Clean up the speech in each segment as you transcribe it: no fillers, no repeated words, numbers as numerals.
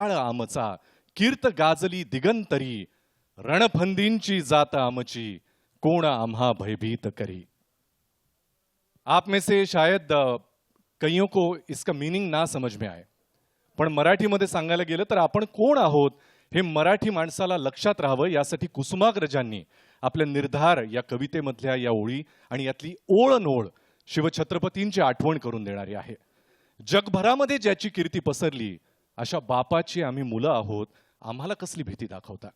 काळ आमचा कीर्त गाजली दिगंतरी रणफंदींची जात आमची कोण आम्हा भयभीत करी। आप में से शायद कईयों को इसका मीनिंग ना समझ में आए, पण मराठीमध्ये सांगायला गेलं तर आपण कोण आहोत हे मराठी माणसाला लक्षात राहावं यासाठी कुसुमाग्रजांनी आपल्या निर्धार या कवितेमधल्या या ओळी आणि यातली ओळनोळ शिवछत्रपतींची आठवण करून देणारी आहे। जगभरामध्ये ज्याची कीर्ती पसरली अशा बापाची आम्ही मुलं आहोत, आम्हाला कसली भीती दाखवता।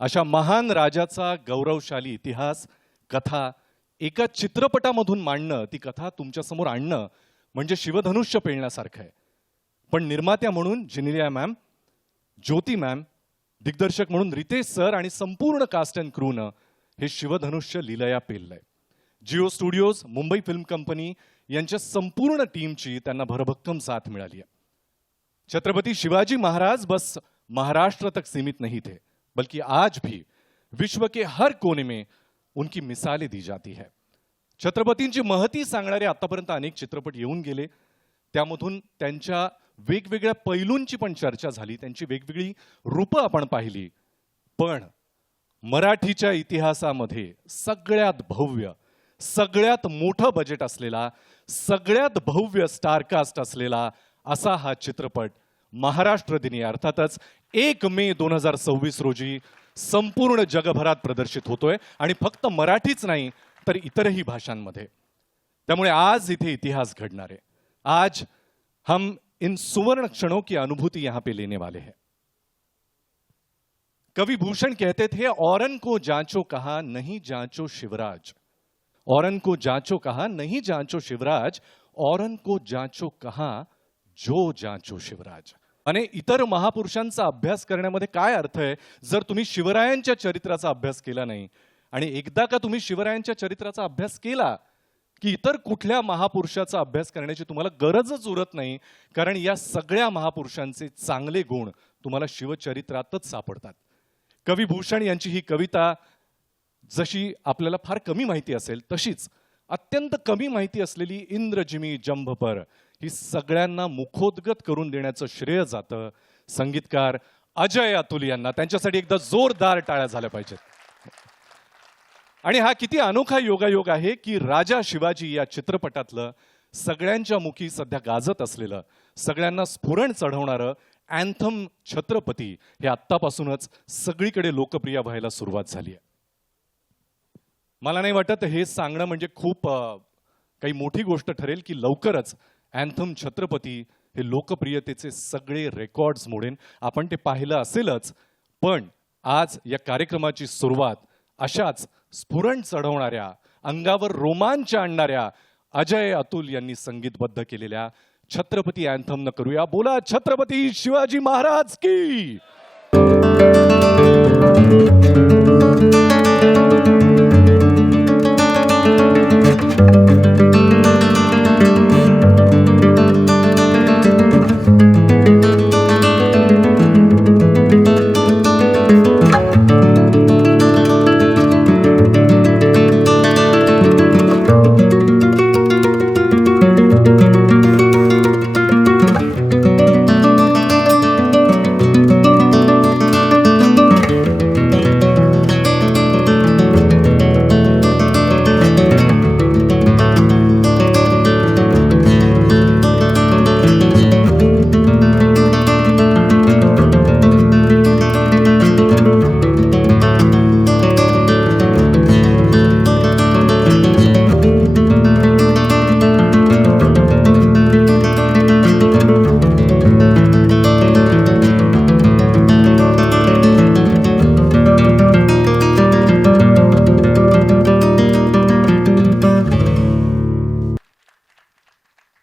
अशा महान राजाचा गौरवशाली इतिहास कथा एका चित्रपटामधून मांडणं, ती कथा तुमच्या समोर आणणं म्हणजे शिवधनुष्य पेलण्यासारखं आहे। पण निर्मात्या म्हणून जिनिलिया मॅम, ज्योती मॅम, दिग्दर्शक म्हणून रितेश सर आणि संपूर्ण कास्ट अँड क्रूनं हे शिवधनुष्य लीलया पेललंय। Jio studios, Mumbai film company यांच्या संपूर्ण टीमची त्यांना भरभक्कम साथ मिळाली आहे। छत्रपति शिवाजी महाराज बस महाराष्ट्र तक सीमित नहीं थे, बल्कि आज भी विश्व के हर कोने में उनकी मिसालें दी जाती है। छत्रपतींची महती सांगणारे आतापर्यंत अनेक चित्रपट येऊन गेले, त्यामधून त्यांच्या वेगवेगळ्या पैलूंची पण चर्चा झाली, त्यांची वेगवेगळी रूपं आपण पाहिली। पण मराठीच्या इतिहासामध्ये सगळ्यात भव्य, सगळ्यात मोठं बजेट असलेला, सगळ्यात भव्य स्टारकास्ट असलेला असा हा चित्रपट महाराष्ट्र दिनी अर्थातच 1 मे 2026 रोजी संपूर्ण जगभरात प्रदर्शित होतोय आणि फक्त मराठीच नाही तर इतरही भाषांमध्ये। त्यामुळे आज इथे इतिहास घडणार आहे। आज हम इन सुवर्ण क्षणों की अनुभूति यहां पे लेने वाले हैं। कवि भूषण कहते थे, औरन को जांचो कहा नहीं जांचो शिवराज, औरन को जांचो कहा नहीं जांचो शिवराज, औरन को जांचो कहा जो जांचो शिवराज। आणि इतर महापुरुषांचा अभ्यास करण्यामध्ये काय अर्थ आहे जर तुम्ही शिवरायांच्या चरित्राचा अभ्यास केला नाही। आणि एकदा का तुम्ही शिवरायांच्या चरित्राचा अभ्यास केला की इतर कुठल्या महापुरुषाचा अभ्यास करण्याची तुम्हाला गरजच उरत नाही, कारण या सगळ्या महापुरुषांचे चांगले गुण तुम्हाला शिवचरित्रातच सापडतात। कवी भूषण यांची ही कविता जशी आपल्याला फार कमी माहिती असेल तशीच अत्यंत कमी माहिती असलेली इंद्रजिमी जंभपर ही सगळ्यांना मुखोद्गत करून देण्याचं श्रेय जातं संगीतकार अजय अतुल यांना। त्यांच्यासाठी एकदा जोरदार टाळ्या झाल्या पाहिजेत। आणि हा किती अनोखा योगायोग आहे की राजा शिवाजी या चित्रपटातलं सगळ्यांच्या मुखी सध्या गाजत असलेलं, सगळ्यांना स्फुरण चढवणारं अँथम छत्रपती हे आत्तापासूनच सगळीकडे लोकप्रिय व्हायला सुरुवात झाली आहे। मला नाही वाटत हे सांगणं म्हणजे खूप काही मोठी गोष्ट ठरेल की लवकरच अँथम छत्रपती हे लोकप्रियतेचे सगळे रेकॉर्ड्स मोडेन। आपण ते पाहिलं असेलच, पण आज या कार्यक्रमाची सुरुवात अशाच स्फुरण चढवणाऱ्या, अंगावर रोमांच आणणाऱ्या अजय अतुल यांनी संगीतबद्ध केलेल्या छत्रपती अँथम न करूया। बोला छत्रपती शिवाजी महाराज की।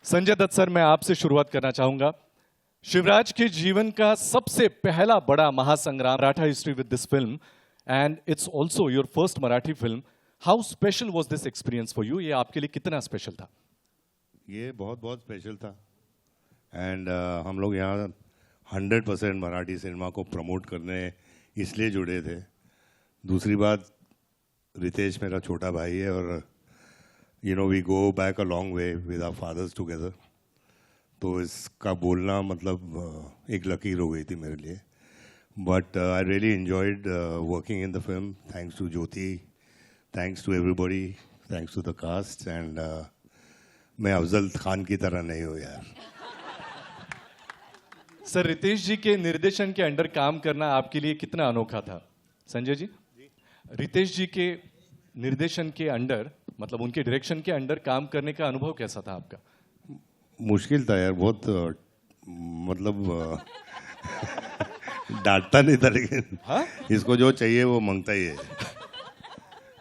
संजय दत्त सर, मैं आपसे शुरुआत करना चाहूंगा। शिवराज के जीवन का सबसे पहला बड़ा महासंग्राम, Maratha history with this film, and it's also your first Marathi film. How special was this experience for you? ये आपके लिए कितना स्पेशल था? ये बहुत बहुत स्पेशल था। एंड हम लोग यहाँ 100% मराठी सिनेमा को प्रमोट करने इसलिए जुड़े थे। दूसरी बात, रितेश मेरा छोटा भाई है और we go back a long way with our fathers together। तो इसका बोलना मतलब एक लकीर हो गई थी मेरे लिए. But I really enjoyed working in the film. Thanks to Jyoti, thanks to everybody, thanks to the cast, and मैं अफजल खान की तरह नहीं हूँ यार. सर, रितेश जी के निर्देशन के अंडर काम करना आपके लिए कितना अनोखा था? संजय जी, रितेश जी के निर्देशन के अंडर, मतलब उनके डायरेक्शन के अंडर काम करने का अनुभव कैसा था आपका? मुश्किल था यार बहुत. मतलब डांटता नहीं था लेकिन हाँ? इसको जो चाहिए वो मांगता ही है.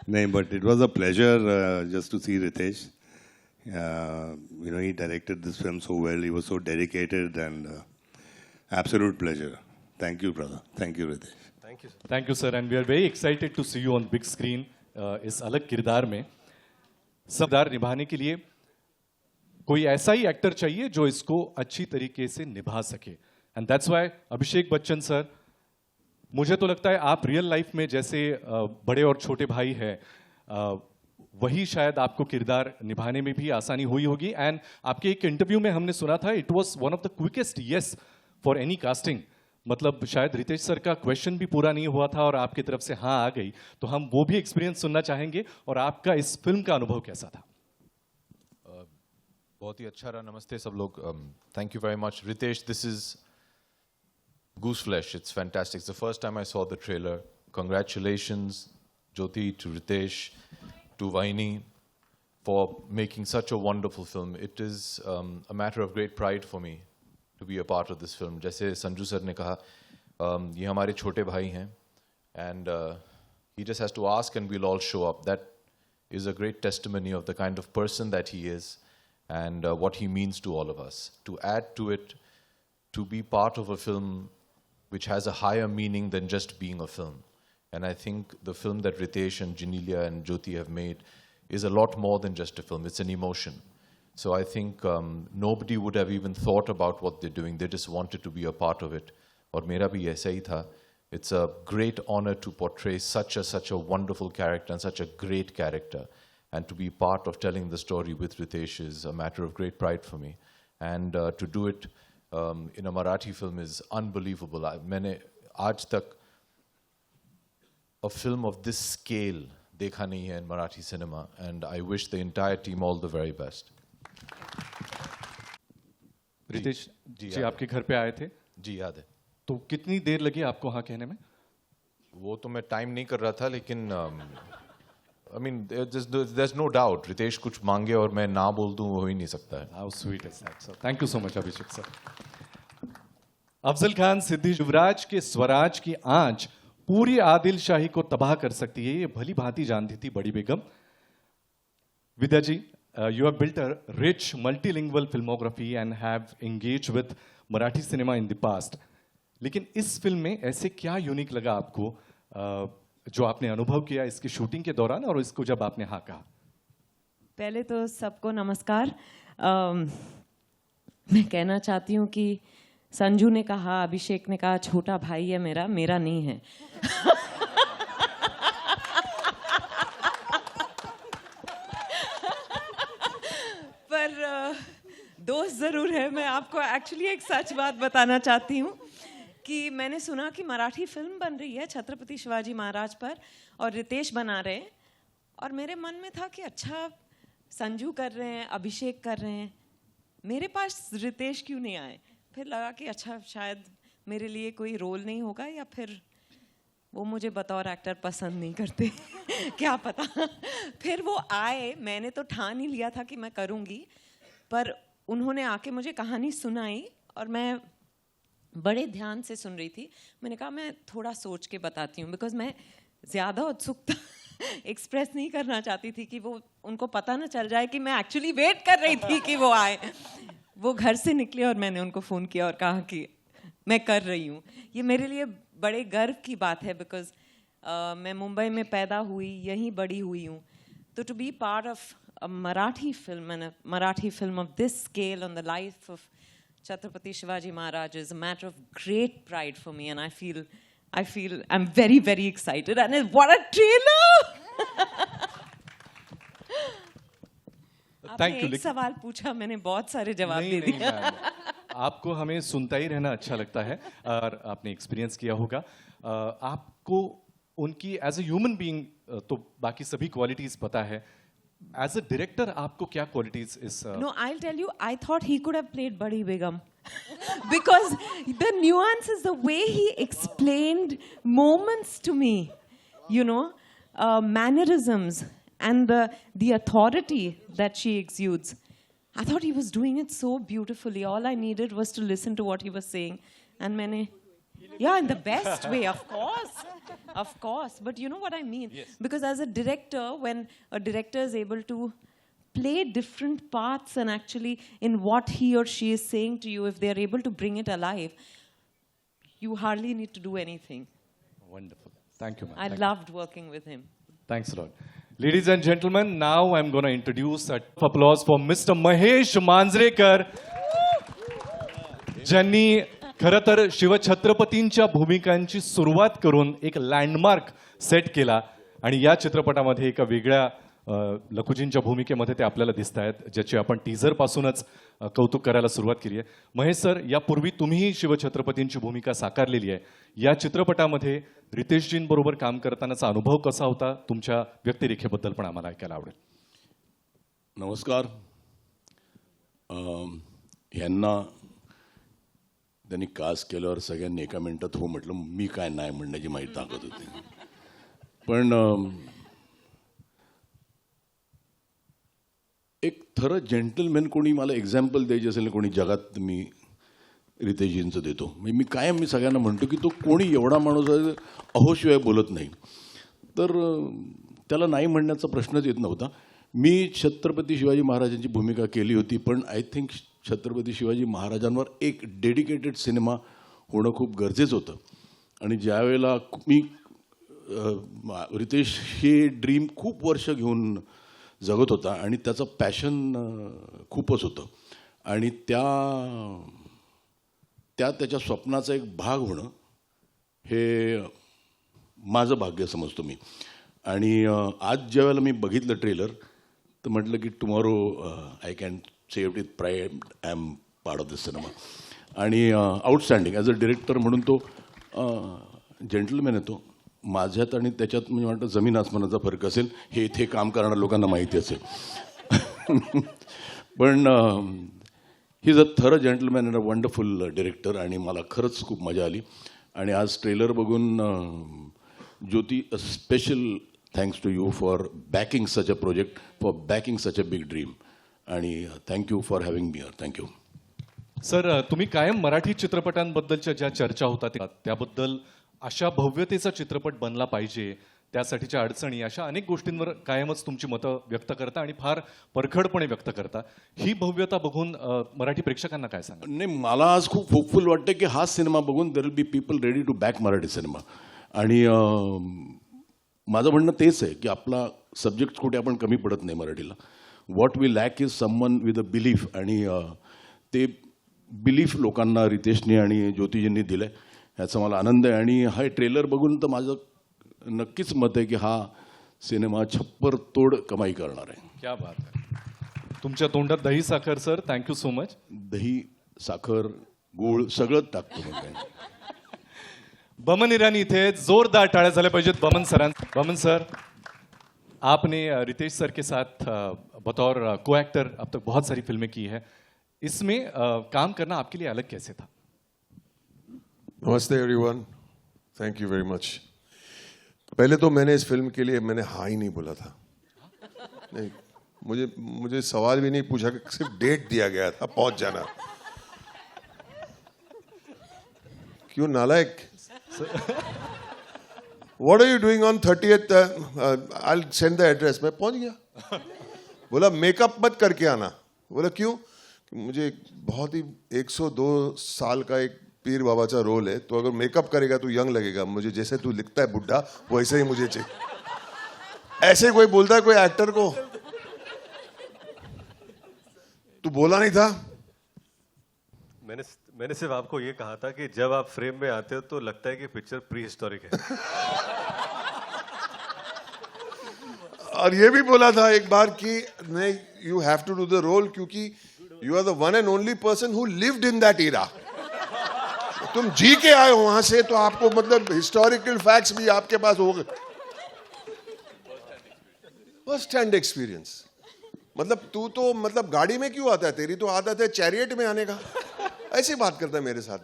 नहीं, but it was a pleasure just to see Ritesh. You know, he directed this film so well. He was so dedicated and absolute pleasure. Thank you, brother. Thank you, Ritesh. Thank you, sir. Thank you sir, and we are very excited to see you on big screen. इस अलग किरदार में किरदार निभाने के लिए कोई ऐसा ही actor चाहिए जो इसको अच्छी तरीके से निभा सके. एंड दैट्स व्हाई अभिषेक बच्चन सर, मुझे तो लगता है आप रियल लाइफ में जैसे बड़े और छोटे भाई हैं, वही शायद आपको किरदार निभाने में भी आसानी हुई होगी. एंड आपके एक इंटरव्यू में हमने सुना था इट वाज one of the quickest yes for any casting. मतलब शायद रितेश सर का क्वेश्चन भी पूरा नहीं हुआ था और आपकी तरफ से हाँ आ गई. तो हम वो भी एक्सपीरियंस सुनना चाहेंगे. और आपका इस फिल्म का अनुभव कैसा था? बहुत ही अच्छा रहा. नमस्ते सब लोग. Thank you very much. Ritesh, this is Goose Flesh. It's fantastic. It's the first time I saw the trailer. Congratulations, Jyoti, to Ritesh, to Vaini, for making such a wonderful film. It is a matter of great pride for me to be a part of this film. जैसे Sanju sir ने कहा, ये हमारे छोटे भाई हैं, and he just has to ask and we'll all show up. That is a great testimony of the kind of person that he is and what he means to all of us. To add to it, to be part of a film which has a higher meaning than just being a film. And I think the film that Ritesh and Genelia and Jyoti have made is a lot more than just a film. It's an emotion. So I think nobody would have even thought about what they're doing. They just wanted to be a part of it. और मेरा भी ऐसा ही था. It's a great honor to portray such a wonderful character and such a great character. And to be part of telling the story with Ritesh is a matter of great pride for me. And to do it in a Marathi film is unbelievable. मैंने आज तक a film of this scale देखा नहीं है in Marathi cinema, and I wish the entire team all the very best. Riteish जी याद आपके घर पे आए थे, जी याद है. तो कितनी देर लगी आपको हाँ कहने में? वो तो मैं टाइम नहीं कर रहा था, लेकिन I mean there's no doubt Riteish कुछ मांगे और मैं ना बोल दूं, वो ही नहीं सकता है. How sweet is that, sir? Thank you so much, Abhishek sir. Afzal Khan, Siddhi, Yuvraj के स्वराज की आंच पूरी आदिल शाही को तबाह कर सकती है, ये भली भांति जानती थी बड़ी बेगम. विद्या जी, you have built a rich multilingual filmography and have engaged with Marathi cinema in the past. लेकिन इस फिल्म में ऐसे क्या यूनिक लगा आपको जो आपने अनुभव किया इसकी शूटिंग के दौरान और इसको जब आपने हाँ कहा? पहले तो सबको नमस्कार. मैं कहना चाहती हूँ कि संजू ने कहा, अभिषेक ने कहा छोटा भाई है मेरा नहीं है. पर दोस्त जरूर है. मैं आपको एक्चुअली एक सच बात बताना चाहती हूँ कि मैंने सुना कि मराठी फिल्म बन रही है छत्रपति शिवाजी महाराज पर और रितेश बना रहे हैं, और मेरे मन में था कि अच्छा संजू कर रहे हैं, अभिषेक कर रहे हैं, मेरे पास रितेश क्यों नहीं आए. फिर लगा कि अच्छा शायद मेरे लिए कोई रोल नहीं होगा, या फिर वो मुझे बतौर एक्टर पसंद नहीं करते. क्या पता. फिर वो आए, मैंने तो ठान ही लिया था कि मैं करूँगी, पर उन्होंने आके मुझे कहानी सुनाई और मैं बड़े ध्यान से सुन रही थी. मैंने कहा मैं थोड़ा सोच के बताती हूँ, बिकॉज मैं ज़्यादा उत्सुकता एक्सप्रेस नहीं करना चाहती थी कि वो उनको पता ना चल जाए कि मैं एक्चुअली वेट कर रही थी कि वो आए. वो घर से निकले और मैंने उनको फ़ोन किया और कहा कि मैं कर रही हूँ. ये मेरे लिए बड़े गर्व की बात है, बिकॉज मैं मुंबई में पैदा हुई, यहीं बड़ी हुई हूँ. तो to be part of a Marathi film and a Marathi film of this scale on the life of Chhatrapati Shivaji Maharaj is a matter of great pride for me, and I feel I'm very, very excited. And what a trailer! Thank you. आपने एक सवाल पूछा, मैंने बहुत सारे जवाब दे दिए. आपको हमें सुनता ही रहना अच्छा लगता है और आपने एक्सपीरियंस किया होगा। आपको उनकी एज ए ह्यूमन बीइंग तो बाकी सभी क्वालिटीज पता है, एज अ डायरेक्टर आपको क्या qualities is No, I'll tell you, I thought he could have played Badi Begum. Because the nuances, the way he explained moments to me, you know, mannerisms and the authority that she exudes. I thought he was doing it so beautifully. All I needed was to listen to what he was saying. And maine, yeah, in the best way, of course. Of course. But you know what I mean? Yes. Because as a director, when a director is able to play different parts and actually in what he or she is saying to you, if they are able to bring it alive, you hardly need to do anything. Wonderful. Thank you, ma'am. I Thank you. loved working with him. Thanks a lot. Ladies and gentlemen, now I'm going to introduce a applause for Mr. Mahesh Manjrekar, ज्यांनी खरं तर शिवछत्रपतींच्या भूमिकांची सुरुवात करून एक landmark set केला आणि या चित्रपटामध्ये एका वेगळ्या लखुजींच्या भूमिकेमध्ये ते आपल्याला दिसत आहेत, ज्याची आपण टीझर पासूनच कौतुक करायला सुरुवात केली आहे. महेश सर, यापूर्वी तुम्हीही शिवछत्रपतींची भूमिका साकारलेली आहे. या चित्रपटामध्ये रितेशजींबरोबर काम करतानाचा अनुभव कसा होता? तुमच्या व्यक्तिरेखेबद्दल पण आम्हाला ऐकायला आवडेल. नमस्कार. ह्यांना त्यांनी कास्ट केल्यावर सगळ्यांनी एका मिनिटात हो म्हटलं. मी काय नाही म्हणण्याची माहिती ताकद होती. पण एक थरं जेंटलमॅन कोणी मला एक्झाम्पल द्यायची असेल ना कोणी जगात, मी रितेशजींचं देतो. म्हणजे मी कायम सगळ्यांना म्हणतो की तो कोणी एवढा माणूस आहे अहोशिवाय बोलत नाही, तर त्याला नाही म्हणण्याचा प्रश्नच येत नव्हता. मी छत्रपती शिवाजी महाराजांची भूमिका केली होती, पण आय थिंक छत्रपती शिवाजी महाराजांवर एक डेडिकेटेड सिनेमा होणं खूप गरजेचं होतं. आणि ज्यावेळेला मी रितेश हे ड्रीम खूप वर्ष घेऊन जगत होता आणि त्याचं पॅशन खूपच होतं आणि त्याच्या स्वप्नाचा एक भाग होणं हे माझं भाग्य समजतो मी. आणि आज ज्यावेळेला मी बघितलं ट्रेलर तर म्हटलं की tomorrow I can say it with pride I am part of this cinema. आणि आउटस्टँडिंग ॲज अ डिरेक्टर म्हणून तो जेंटलमॅन आहे. तो माझ्यात आणि त्याच्यात मी वाटतं जमीन आसमानाचा फरक असेल हे इथे काम करणाऱ्या लोकांना माहिती असेल. पण ही इज अ थर gentleman and a wonderful director आणि मला खरंच खूप मजा आली. आणि आज ट्रेलर बघून Jyoti, a special thanks to you for backing such a project, for backing such a big dream. आणि thank you for having me here. Thank you. Sir, तुम्ही कायम मराठी चित्रपटांबद्दलच्या ज्या चर्चा होतात त्याबद्दल अशा भव्यतेचा चित्रपट बनला पाहिजे, त्यासाठीच्या अडचणी, अशा अनेक गोष्टींवर कायमच तुमची मतं व्यक्त करता आणि फार परखडपणे व्यक्त करता. ही भव्यता बघून मराठी प्रेक्षकांना काय सांगा? नाही, मला आज खूप होपफुल वाटतं की हा सिनेमा बघून there will be people ready to back Marathi cinema. आणि माझं म्हणणं तेच आहे की आपला सब्जेक्ट कुठे आपण कमी पडत नाही मराठीला. What we lack is someone with a belief. आणि ते बिलीफ लोकांना रितेशने आणि ज्योतिजींनी दिलं आहे, याचा मला आनंद आहे. आणि हा ट्रेलर बघून तर माझं नक्कीच मत आहे की हा सिनेमा छप्पर तोड कमाई करणार आहे. क्या बात आहे. तुमच्या तोंडात दही साखर सर. Thank you so much. दही, साखर, गूळ सगळंच टाकतो मग काय. बमन ईरानी इथे जोरदार टाळ्या झाल्या पाहिजेत बमन सरां. बमन सर, आपने रितेश सर के साथ बतौर को एक्टर अब तक बहुत सारी फिल्में की है. इसमें काम करना आपके लिए अलग कैसे था? नमस्ते everyone, thank you very much. पहले तो मैंने इस फिल्म के लिए मैंने हाँ ही नहीं बोला था. नहीं, मुझे सवाल भी नहीं पूछा, कि सिर्फ डेट दिया गया था पहुंच जाना. क्यों नालायक? What are you doing on 30th? I'll send the address. मैं पहुंच गया. बोला मेकअप मत करके आना. बोला क्यों? मुझे बहुत ही 102 साल का एक पीर बाबा का रोल है, तो अगर मेकअप करेगा तो यंग लगेगा. मुझे जैसे तू लिखता है बुढ़ा वैसे ही मुझे चाहिए. ऐसे कोई बोलता है कोई एक्टर को? तू बोला नहीं था? मैंने सिर्फ आपको ये कहा था कि जब आप फ्रेम में आते हो तो लगता है कि पिक्चर प्री हिस्टोरिक है. और ये भी बोला था एक बार कि नहीं, you have to do the role, क्योंकि you are the one and only person who lived in that era. तुम जी के आए हो वहां से, तो आपको मतलब हिस्टोरिकल फैक्ट्स भी आपके पास हो गए. First hand experience. मतलब तू तो मतलब गाड़ी में क्यों आता है, तेरी तो आदत है चैरियट में आने का. ऐसी बात करता है मेरे साथ.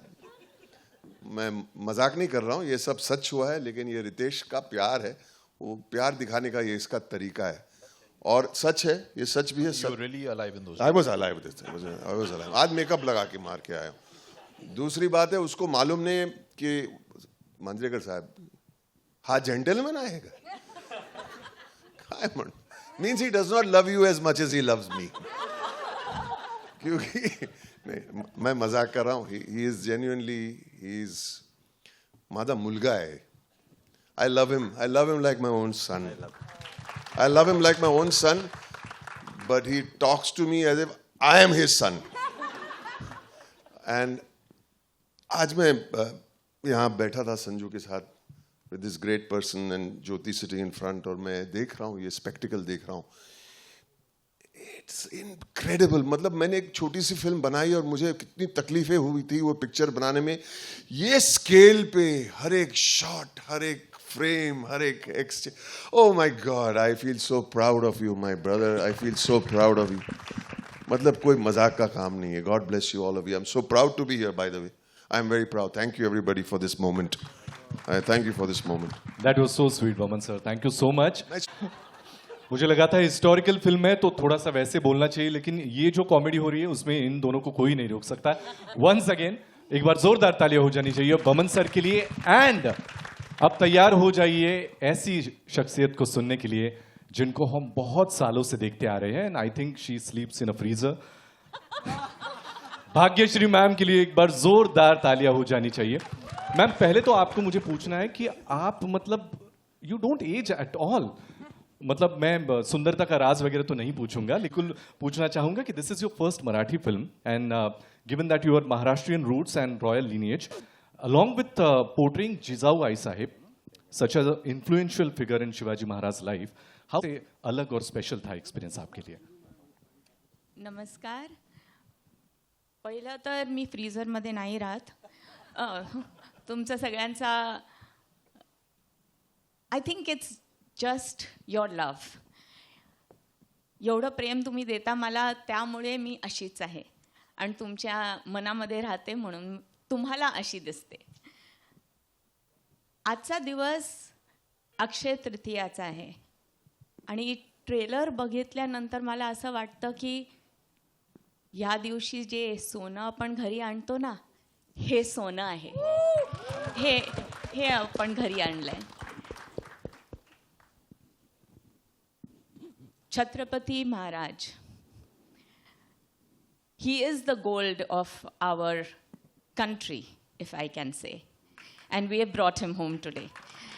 मैं मजाक नहीं कर रहा हूँ, ये सब सच हुआ है. लेकिन ये रितेश का प्यार है, वो प्यार दिखाने का ये इसका तरीका है. और सच है, ये सच भी है. You were really alive in those I was alive this. I was alive. आज मेकअप लगा के मार के आया हूँ. दूसरी बात है, उसको मालूम नहीं कि मांजरेकर साहब हा जेंटलमैन आएगा. Means he does not love you as much as he loves me. क्योंकि नहीं, मैं मजाक कर रहा हूँ. He is genuinely, he is माझा मुलगा है. I love him like my own son. I love him like my own son, but he talks to me as if I am his son. And आज मैं यहाँ बैठा था संजू के साथ with this great person and Jyoti sitting in front, और मैं देख रहा हूँ, ये स्पेक्टिकल देख रहा हूँ. It's incredible. मतलब मैंने एक छोटी सी फिल्म बनाई और मुझे कितनी तकलीफें हुई थी वो पिक्चर बनाने में. ये स्केल पे हर एक शॉट, हर एक फ्रेम, हर एक exchange. Oh my God, I feel so proud of you my brother. I feel so proud of you. मतलब कोई मजाक का काम नहीं है. God bless you all of you. I am so proud to be here. By the way, I am very proud. Thank you everybody for this moment. Thank you for this moment. That was so sweet Boman sir, thank you so much. मुझे लगा था historical film है तो थोड़ा सा वैसे बोलना चाहिए, लेकिन ये जो कॉमेडी हो रही है उसमें इन दोनों को कोई नहीं रोक सकता. वंस अगेन एक बार जोरदार तालियां हो जानी चाहिए बमन सर के लिए. एंड अब तैयार हो जाइए ऐसी शख्सियत को सुनने के लिए जिनको हम बहुत सालों से देखते आ रहे हैं. And I think she sleeps in a freezer. Bhagyashree ma'am के लिए एक बार जोरदार तालियां हो जानी चाहिए. मैम, पहले तो आपको मुझे पूछना है कि आप मतलब you don't age at all. मतलब मैं सुंदरता का राज वगैरह तो नहीं पूछूंगा, लेकिन पूछना चाहूंगा कि this is your first Marathi film and given that you are Maharashtrian roots and royal lineage, along with portraying Jijau Ai Sahib, such as an influential figure in Shivaji Maharaj's life, how अलग और स्पेशल था experience आपके लिए? नमस्कार. पहिलं तर मी फ्रीझरमध्ये नाही राहत. तुमचा सगळ्यांचा I think it's just your love. एवढं प्रेम तुम्ही देता मला, त्यामुळे मी अशीच आहे आणि तुमच्या मनामध्ये राहते म्हणून तुम्हाला अशी दिसते. आजचा दिवस अक्षय तृतीयाचा आहे आणि ट्रेलर बघितल्यानंतर मला असं वाटतं की या दिवशी जे सोनं आपण घरी आणतो ना, हे सोनं आहे. हे आपण घरी आणलंय. Chhatrapati Maharaj, he is the gold of our country, if I can say, and we have brought him home today.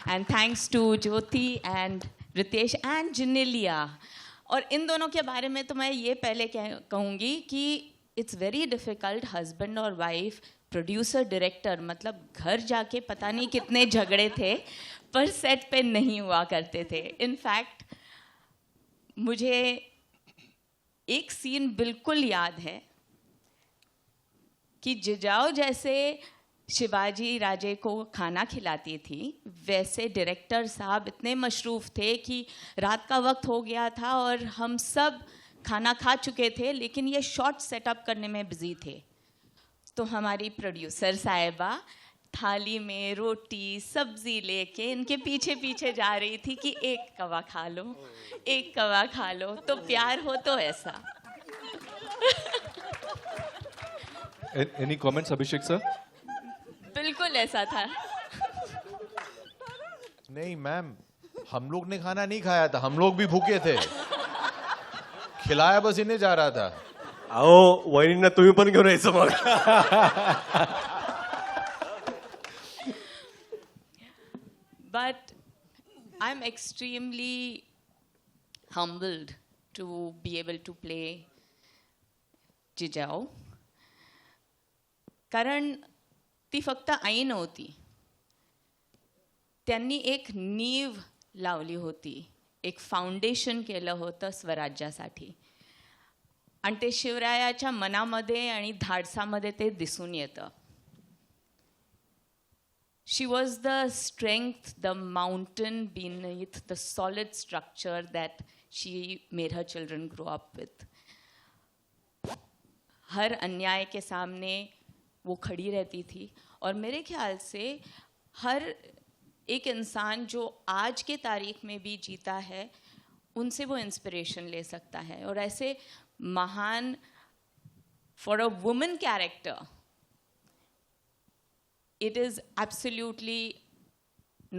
And thanks to Jyoti and Ritesh and Jinelia. और इन दोनों के बारे में तो मैं ये पहले कहूँगी कि इट्स वेरी डिफ़िकल्ट. हस्बैंड और वाइफ, प्रोड्यूसर, डायरेक्टर, मतलब घर जाके पता नहीं कितने झगड़े थे, पर सेट पे नहीं हुआ करते थे. इनफैक्ट मुझे एक सीन बिल्कुल याद है कि जिजाऊ जैसे शिवाजी राजे को खाना खिलाती थी, वैसे डायरेक्टर साहब इतने मशरूफ़ थे कि रात का वक्त हो गया था और हम सब खाना खा चुके थे, लेकिन ये शॉट सेटअप करने में बिजी थे. तो हमारी प्रोड्यूसर साहिबा थाली में रोटी सब्जी लेके इनके पीछे पीछे जा रही थी कि एक कवा खा लो, एक कवा खा लो. तो प्यार हो तो ऐसा. एनी कमेंट्स अभिषेक सर? बिल्कुल ऐसा था. नहीं मैम, हम लोग ने खाना नहीं खाया था, हम लोग भी भूखे थे. खिलाया बस इन्हें जा रहा था. अहो वहिनींना तुम्ही पण घेऊन यायचं मग. But I'm extremely humbled to be able to play Jijau. कारण ती फक्त आई नव्हती, त्यांनी एक नीव लावली होती, एक फाउंडेशन केलं होतं स्वराज्यासाठी. आणि ते शिवरायाच्या मनामध्ये आणि धाडसामध्ये ते दिसून येतं. She was the strength, the mountain beneath the solid structure that she made her children grow up with. हर अन्याय के सामने वो खड़ी रहती थी और मेरे ख्याल से हर एक इंसान जो आज के तारीख में भी जीता है उनसे वो इंस्पिरेशन ले सकता है. और ऐसे महान for a woman character it is absolutely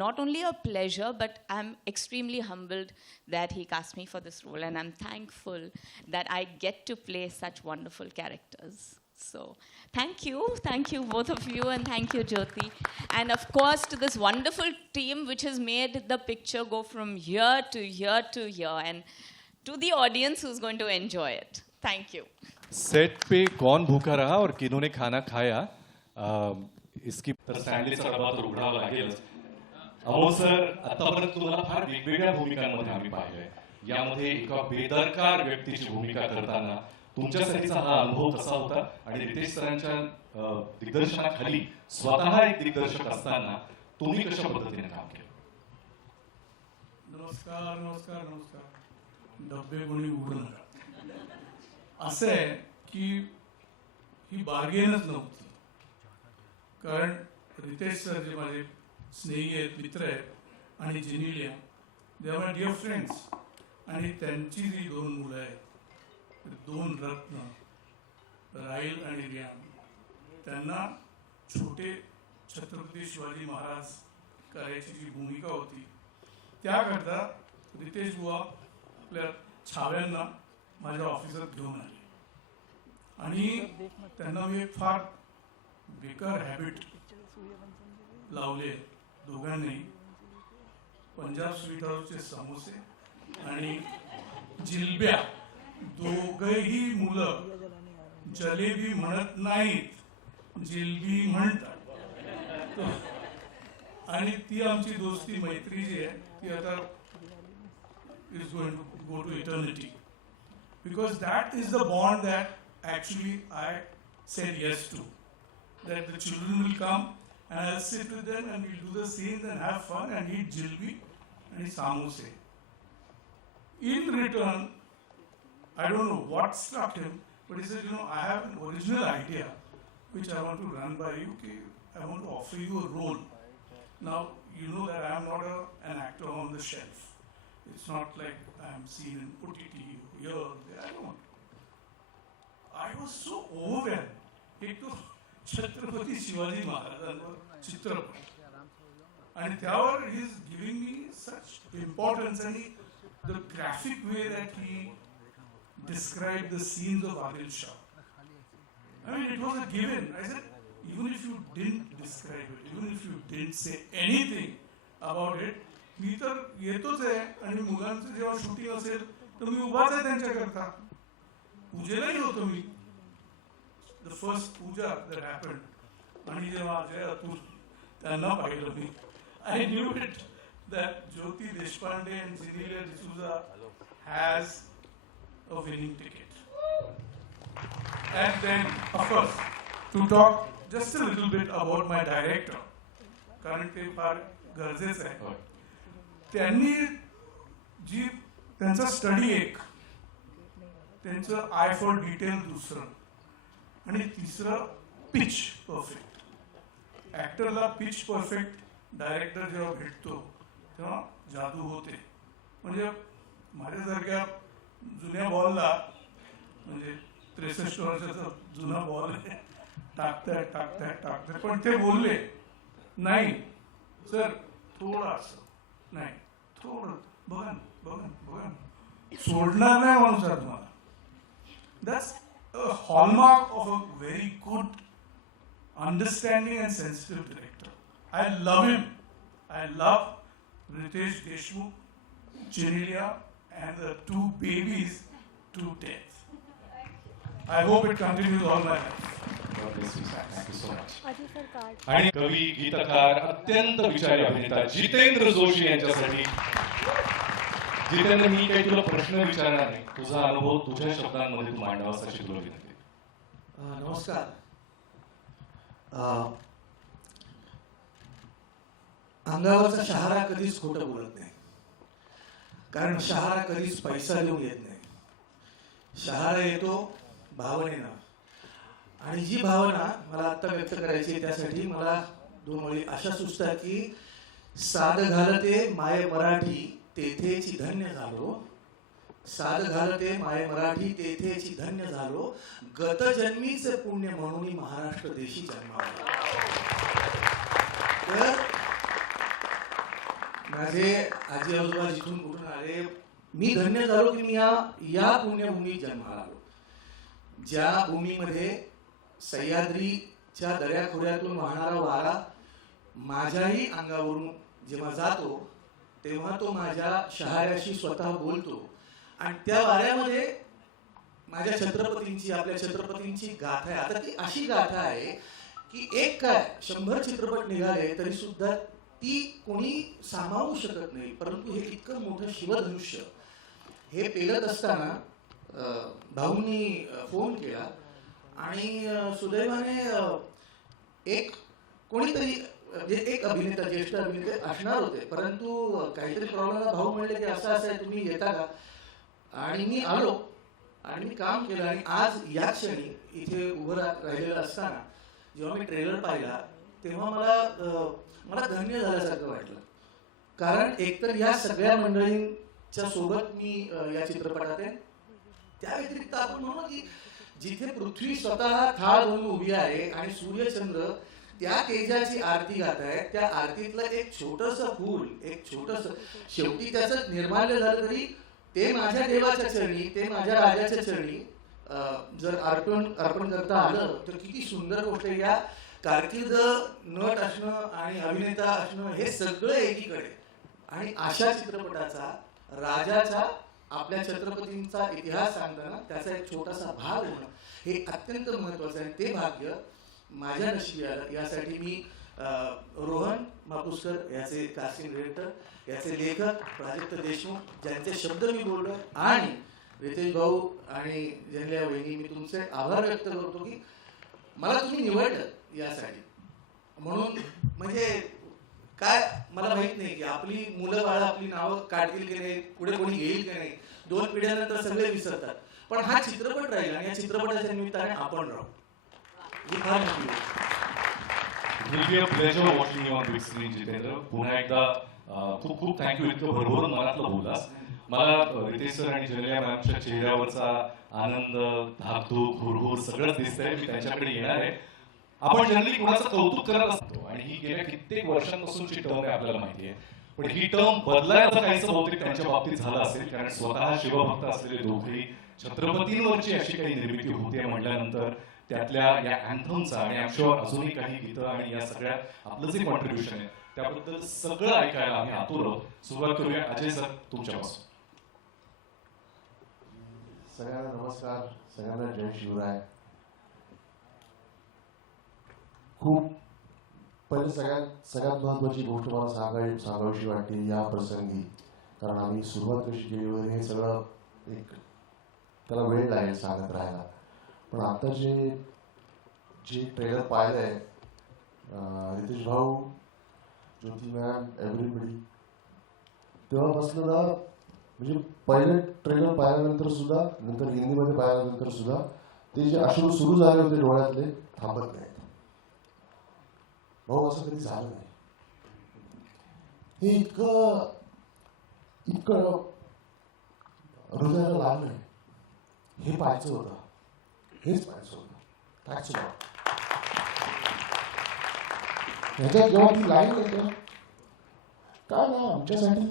not only a pleasure, but I'm extremely humbled that he cast me for this role, and I'm thankful that I get to play such wonderful characters. So thank you both of you, and thank you Jyoti, and of course to this wonderful team which has made the picture go from here to here to here, and to the audience who's going to enjoy it. Thank you. Set पे कौन भूखा रहा और किन्होंने खाना खाया, इसकी तर सँडविचचा डबा तर उघडावा लागेलच. अहो सर, आतापर्यंत तुम्हाला फार वेगवेगळ्या भूमिकांमध्ये आम्ही पाहिलंय. यामध्ये एका बेदरकार व्यक्तीची भूमिका करताना तुमच्यासाठीचा हा अनुभव कसा होता आणि रितेश सरांच्या दिग्दर्शनाखाली स्वतः एक दिग्दर्शक असताना तुम्ही कशा पद्धतीने काम केलं? नमस्कार नमस्कार नमस्कार. डब्बे कोणी उघडू नका. असं आहे की ही बार्गेनच नव्हती, कारण रितेश सर जे माझे स्नेही आहेत, मित्र आहेत, आणि Genelia, they are my dear friends. आणि त्यांची जी 2 मुलं आहेत, 2 रत्न, राहील आणि रियान, त्यांना छोटे छत्रपती शिवाजी महाराज करायची जी भूमिका होती त्याकरता रितेश बुवा आपल्या छाव्यांना माझ्या ऑफिसात घेऊन आले. आणि त्यांना मी एक फार बेकार हॅबिट लावले दोघांनी. पंजाब स्वीट हाऊसचे समोसे आणि जिलब्या, दोघंही मुलं जलेबी म्हणत नाहीत, जिलबी म्हणतात. आणि ती आमची दोस्ती मैत्री जी आहे ती आता is going to go to eternity, because that is the bond that actually I said yes to. That the children will come and I'll sit with them and we'll do the scenes and have fun and eat jilbi and samosa. In return, I don't know what struck him, but he said, I have an original idea which I want to run by you. I want to offer you a role. Now, you know that I am not an actor on the shelf. It's not like I am seen in OTT here or there. I don't. I was so overwhelmed. एक तो छत्रपती शिवाजी महाराजांवर चित्रपट आणि त्यावर he is giving me such importance, and the graphic way that he described the scenes of Adil Shah. I mean, it was a given. I said, even if you didn't describe it, even if you didn't say anything about it, मी तर येतोच आहे आणि मुलांचं जेव्हा shooting असेल तर मी उभाच आहे त्यांच्याकरता. पूजेलाही होतो मी. The first puja that happened, आणि जेव्हा अजय अतुल त्यांना पाहिलं मी, I knew it that Jyoti Deshpande and Zenelia D'Souza has a winning ticket. And then, of course, to talk just a little bit about my director, कारण ते फार गरजेचं आहे. त्यांनी जी त्यांचा स्टडी एक, त्यांचं आय फॉर डिटेल दुसरं, आणि तिसरं पिच परफेक्ट. ॲक्टरला पिच परफेक्ट डायरेक्टर जेव्हा भेटतो तेव्हा जादू होते. म्हणजे माझ्यासारख्या जुन्या बॉलला, म्हणजे 63 वर्षाचा जुना बॉल आहे, टाकताय, पण ते बोलले नाही सर थोडंसं, नाही थोडं बघा, सोडणार नाही माणूस तुम्हाला. That's a hallmark of a very good, understanding and sensitive director. I love him. I love Ritesh Deshmukh, Genelia, and the 2 babies to death. I hope it continues all my life. आणि कवी, गीतकार, अत्यंत विचारी अभिनेता जितेंद्र जोशी यांच्यासाठी जितेंद्र, मी काही तुला प्रश्न विचारणार नाही. तुझा अनुभव तुझ्या शब्दांमध्ये तू मांडावास अशी तुला विनंती. नमस्कार. अंगावरचा शहारा कधीच खोटं बोलत नाही, कारण शहारा कधीच पैसा देऊन येत नाही. शहारा येतो भावनेनं, आणि जी भावना मला आत्ता व्यक्त करायची आहे त्यासाठी मला 2 ओळी अशा सुचतात की साध घालते माय मराठी तेथेची धन्य झालो, साध घालते माय मराठी तेथेची धन्य झालो, गत जन्मीचे पुण्य म्हणून महाराष्ट्र देशी जन्मावलो. तर माझे आजी आजोबा जिथून कुठून आले, मी धन्य झालो की मी या पुण्यभूमीत जन्माला आलो, ज्या भूमीमध्ये सह्याद्रीच्या दऱ्याखोऱ्यातून वाहणारा वारा माझ्याही अंगावरून जेव्हा जातो तेव्हा तो माझ्या शहाऱ्याशी स्वतः बोलतो, आणि त्या वाऱ्यामध्ये माझ्या छत्रपतींची, आपल्या छत्रपतींची गाथा आहे. आता ती अशी गाथा आहे की एक काय 100 चित्रपट निघाले तरी सुद्धा ती कोणी सामावू शकत नाही. परंतु हे इतकं मोठं शिवधनुष्य हे पेलत असताना भाऊंनी फोन केला, आणि सुदैवाने एक कोणीतरी म्हणजे एक अभिनेता, ज्येष्ठ अभिनेते असणार होते, परंतु काहीतरी प्रॉब्लेम, भाऊ म्हणले की असं असं आहे, तुम्ही येता का? आणि मी आलो आणि मी काम केलं, आणि आज या क्षणी इथे उभं राहिलेलं असताना जेव्हा मी ट्रेलर पाहिला तेव्हा मला धन्य झाल्यासारखं वाटलं. कारण एकतर ह्या सगळ्या मंडळींच्या सोबत मी या चित्रपटात आहे. त्या व्यतिरिक्त आपण म्हणू की जिथे पृथ्वी स्वतः थाळ बनून उभी आहे आणि सूर्यचंद्र त्या तेजाची आरती गात आहे, त्या आरतीतलं एक छोटंसं फूल, एक छोटंसं, शेवटी त्याचं निर्माल्य झालं तरी ते माझ्या देवाच्या चरणी, ते माझ्या राजाच्या चरणी जर अर्पण करता आलं तर किती सुंदर गोष्ट आहे. या कारकीर्द नट असणं आणि अभिनेता असणं हे सगळं एकीकडे, आणि अशा चित्रपटाचा, राजाचा, आपल्या छत्रपतींचा इतिहास सांगताना त्याचा एक छोटासा भाग होणं हे अत्यंत महत्त्वाचं आहे. ते भाग्य माझ्या नशिबी आलं. यासाठी मी रोहन मापुसकर याचे कास्टिंग डिरेक्टर, याचे लेखक प्राजक्त देशमुख, ज्यांचे शब्द मी बोललो, आणि रितेश भाऊ आणि जयल्या वहिनी, मी तुमचे आभार व्यक्त करतो की मला तुम्ही निवडलं यासाठी. म्हणून म्हणजे काय मला माहित नाही की आपली मुलं बाळं आपली नावं काढतील की नाही, पुढे कोणी घेईल की नाही, 2 पिढ्यानंतर सगळे विसरतात, पण हा चित्रपट राहील आणि या चित्रपटाच्या निमित्ताने आपण राहू. ही फार मोठी गोष्ट. It will be a pleasure watching you on big screen, Jitendra. पुन्हा एकदा खूप खूप थँक्यू, इतकं भरभरून मनातलं बोललास. मला रितेश सर आणि जयल्या मॅमच्या चेहऱ्यावरचा आनंद, धाकधूक, हुरहुर सगळंच दिसतंय. मी त्यांच्याकडे येणार आहे. आपण जनरली कोणाचं कौतुक करत असतो, आणि ही गेल्या कित्येक वर्षांपासूनची टर्म आहे, आपल्याला माहिती आहे. पण ही टर्म बदलायचं काहीसं बहुतेक त्यांच्या बाबतीत झालं असेल, कारण स्वतः शिवभक्त असलेले दोघेही छत्रपतींवरची अशी काही निर्मिती होते म्हटल्यानंतर त्यातल्या या अँथमचा, आणि आय शुअर अजूनही काही गीतं आणि या सगळ्या आपलं जे कॉन्ट्रीब्युशन आहे त्याबद्दल सगळं ऐकायला आम्ही आतुर आहोत. सुरुवात करूया अजय सर तुमच्यापासून. सगळ्यांना नमस्कार, सगळ्यांना जय शिवराय. खूप पहिले सगळ्यात महत्त्वाची गोष्ट मला सांगावीशी वाटते या प्रसंगी, कारण आम्ही सुरुवात कशी केली वगैरे हे सगळं एक त्याला वेळ लागेल सांगत राहायला. पण आता जे ट्रेलर पाहिलं आहे, रितेश भाऊ, ज्योती मॅम, एव्हरीबडी, तेव्हापासून ना म्हणजे पहिले ट्रेलर पाहिल्यानंतर सुद्धा, नंतर हिंदीमध्ये पाहिल्यानंतर सुद्धा ते जे अश्रू सुरू झाले होते डोळ्यातले थांबत नाहीत. भाऊ असं कधी झालं नाही. हे इतकं हृदयाला लागलंय. हे पाहायचं होतं, हेच पाहायचं होतं. Thanks a lot. ह्याच्यात जेव्हा ती लाईन येते, काय ना आमच्यासाठी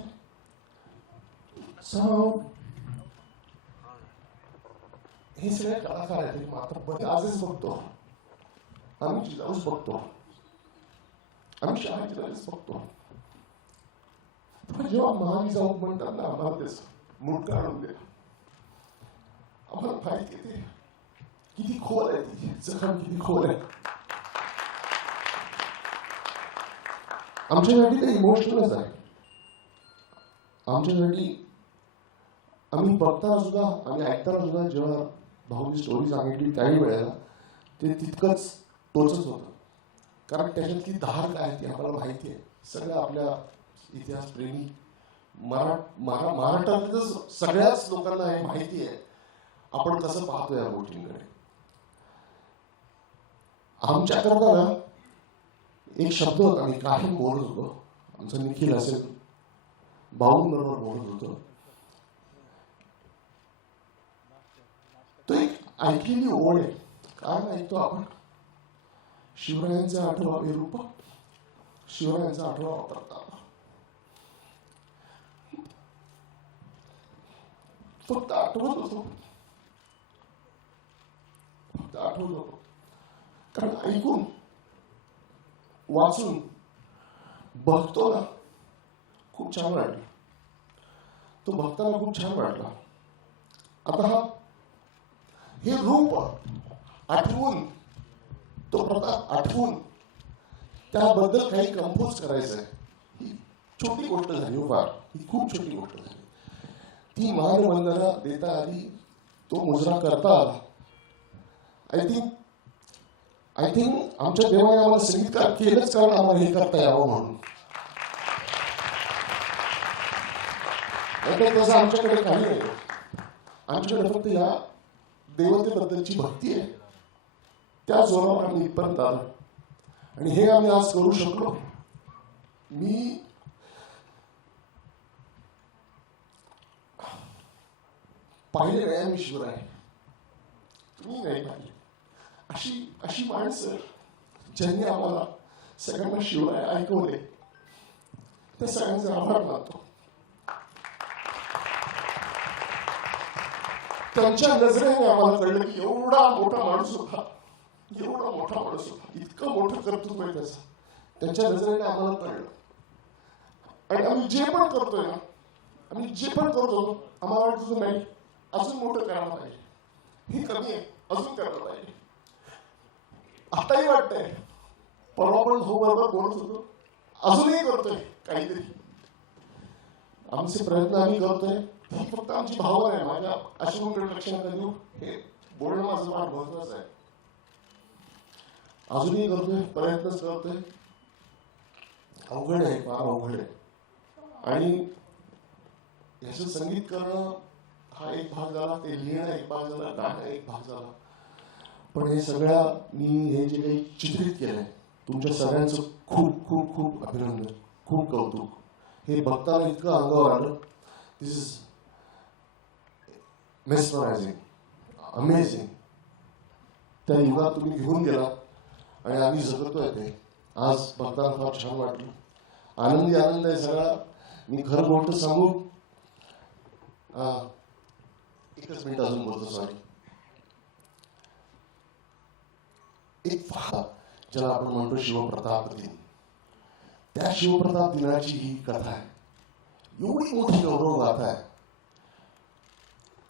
हे सगळे कलाकार आहेत, मात्र आजच बघतो आम्ही, जिजाऊच बघतो, आम्ही शहाजीलाच बघतो. पण जेव्हा महावी जाऊ म्हणतात ना, आम्हाला तेच मूठ काढून दे, आम्हाला माहिती येते किती खोल आहे ती जखम, किती खोल आहे. आमच्यासाठी ते इमोशनलच आहे. आमच्यासाठी आम्ही बघताना सुद्धा आम्ही ऐकताना सुद्धा जेव्हा भाऊची स्टोरी सांगितली काही वेळेला ते तितकंच टोचत होतं, कारण त्याच्यातली धार काय ती आम्हाला माहिती आहे. सगळ्या आपल्या इतिहासप्रेमी महाराष्ट्रातल्या सगळ्याच लोकांना हे माहिती आहे आपण कसं पाहतो या गोष्टींकडे. आमच्याकरता ना एक शब्द होता, मी कायम बोलत होतो, आमचा निखिल असेल भाऊंबरोबर बोलत होतो, तो एक ऐकलेली ओळ आहे. काय ऐकतो आपण? शिवरायांचा आठवा विरूप, शिवरायांचा आठवा प्रताप. फक्त आठवत होतो, फक्त आठवत होतो, कारण ऐकून वाचून बघतो ना खूप छान वाटलं. तो बघताना खूप छान वाटला. आता हे रूप आठवून, तो प्रताप आठवून त्याबद्दल काही कंपोज करायचं आहे, ही छोटी गोष्ट झाली. फार ही खूप छोटी गोष्ट झाली. ती मानवंदना देता आली, तो मुजरा करता आला. आय थिंक आमच्या देवाने आम्हाला संगीतकार केलंच कारण आम्हाला हे करता यावं म्हणून. तसं आमच्याकडे काही नाही. आमच्याकडे फक्त या देवतेबद्दलची भक्ती आहे, त्या जोरावर आम्ही इथपर्यंत आलो आणि हे आम्ही आज करू शकलो. मी पाहिले नाही आम्ही शिवराय, तुम्ही नाही पाहिले. अशी माणसं ज्यांनी आम्हाला सगळ्यांना शिवराय ऐकवले, त्या सगळ्यांचे आभार मानतो. त्यांच्या नजरेने आम्हाला कळलं की एवढा मोठा माणूस होता, एवढा मोठा माणूस होता, इतकं मोठं कर्तृत्व आहे त्याचं. त्यांच्या नजरेने आम्हाला कळलं. आणि आम्ही जे पण करतोय ना, आम्ही जे पण करतो आम्हाला वाटतं नाही अजून मोठं करायला पाहिजे, हे कमी आहे, अजून करायला पाहिजे. आताही वाटतंय, परवा पण भाऊ बरोबर बोलत होतो, अजूनही करतोय काहीतरी. आमचे प्रयत्न आम्ही करतोय, ही फक्त आमची भावना आहे. माझ्या अश्रूंकडे लक्ष नका देऊ, हे बोलणं माझं फार महत्वाचं आहे. अजूनही करतोय, प्रयत्नच करतोय. अवघड आहे, फार अवघड आहे. आणि याचं संगीत करणं हा एक भाग झाला, ते लिहिणं एक भाग झाला, गाणं एक भाग झाला. पण हे सगळ्या मी हे जे काही चित्रित केलंय, तुमच्या सगळ्यांचं खूप खूप खूप अभिनंदन, खूप कौतुक. हे बघताना इतकं अंगावर आलं. दिस इज मेस्मरायझिंग, अमेझिंग. त्या युगात तुम्ही घेऊन गेला आणि आम्ही जगतोय ते. आज बघताना फार छान वाटलं, आनंदी आनंद आहे सगळा. मी खरं गोष्ट सांगू, एकच मिनिट अजून बोलतो, सॉरी. एक फार ज्याला आपण म्हणतो शिवप्रताप दिन, त्या शिवप्रताप दिनाची ही कथा आहे. एवढी मोठी गौरव गाथा आहे.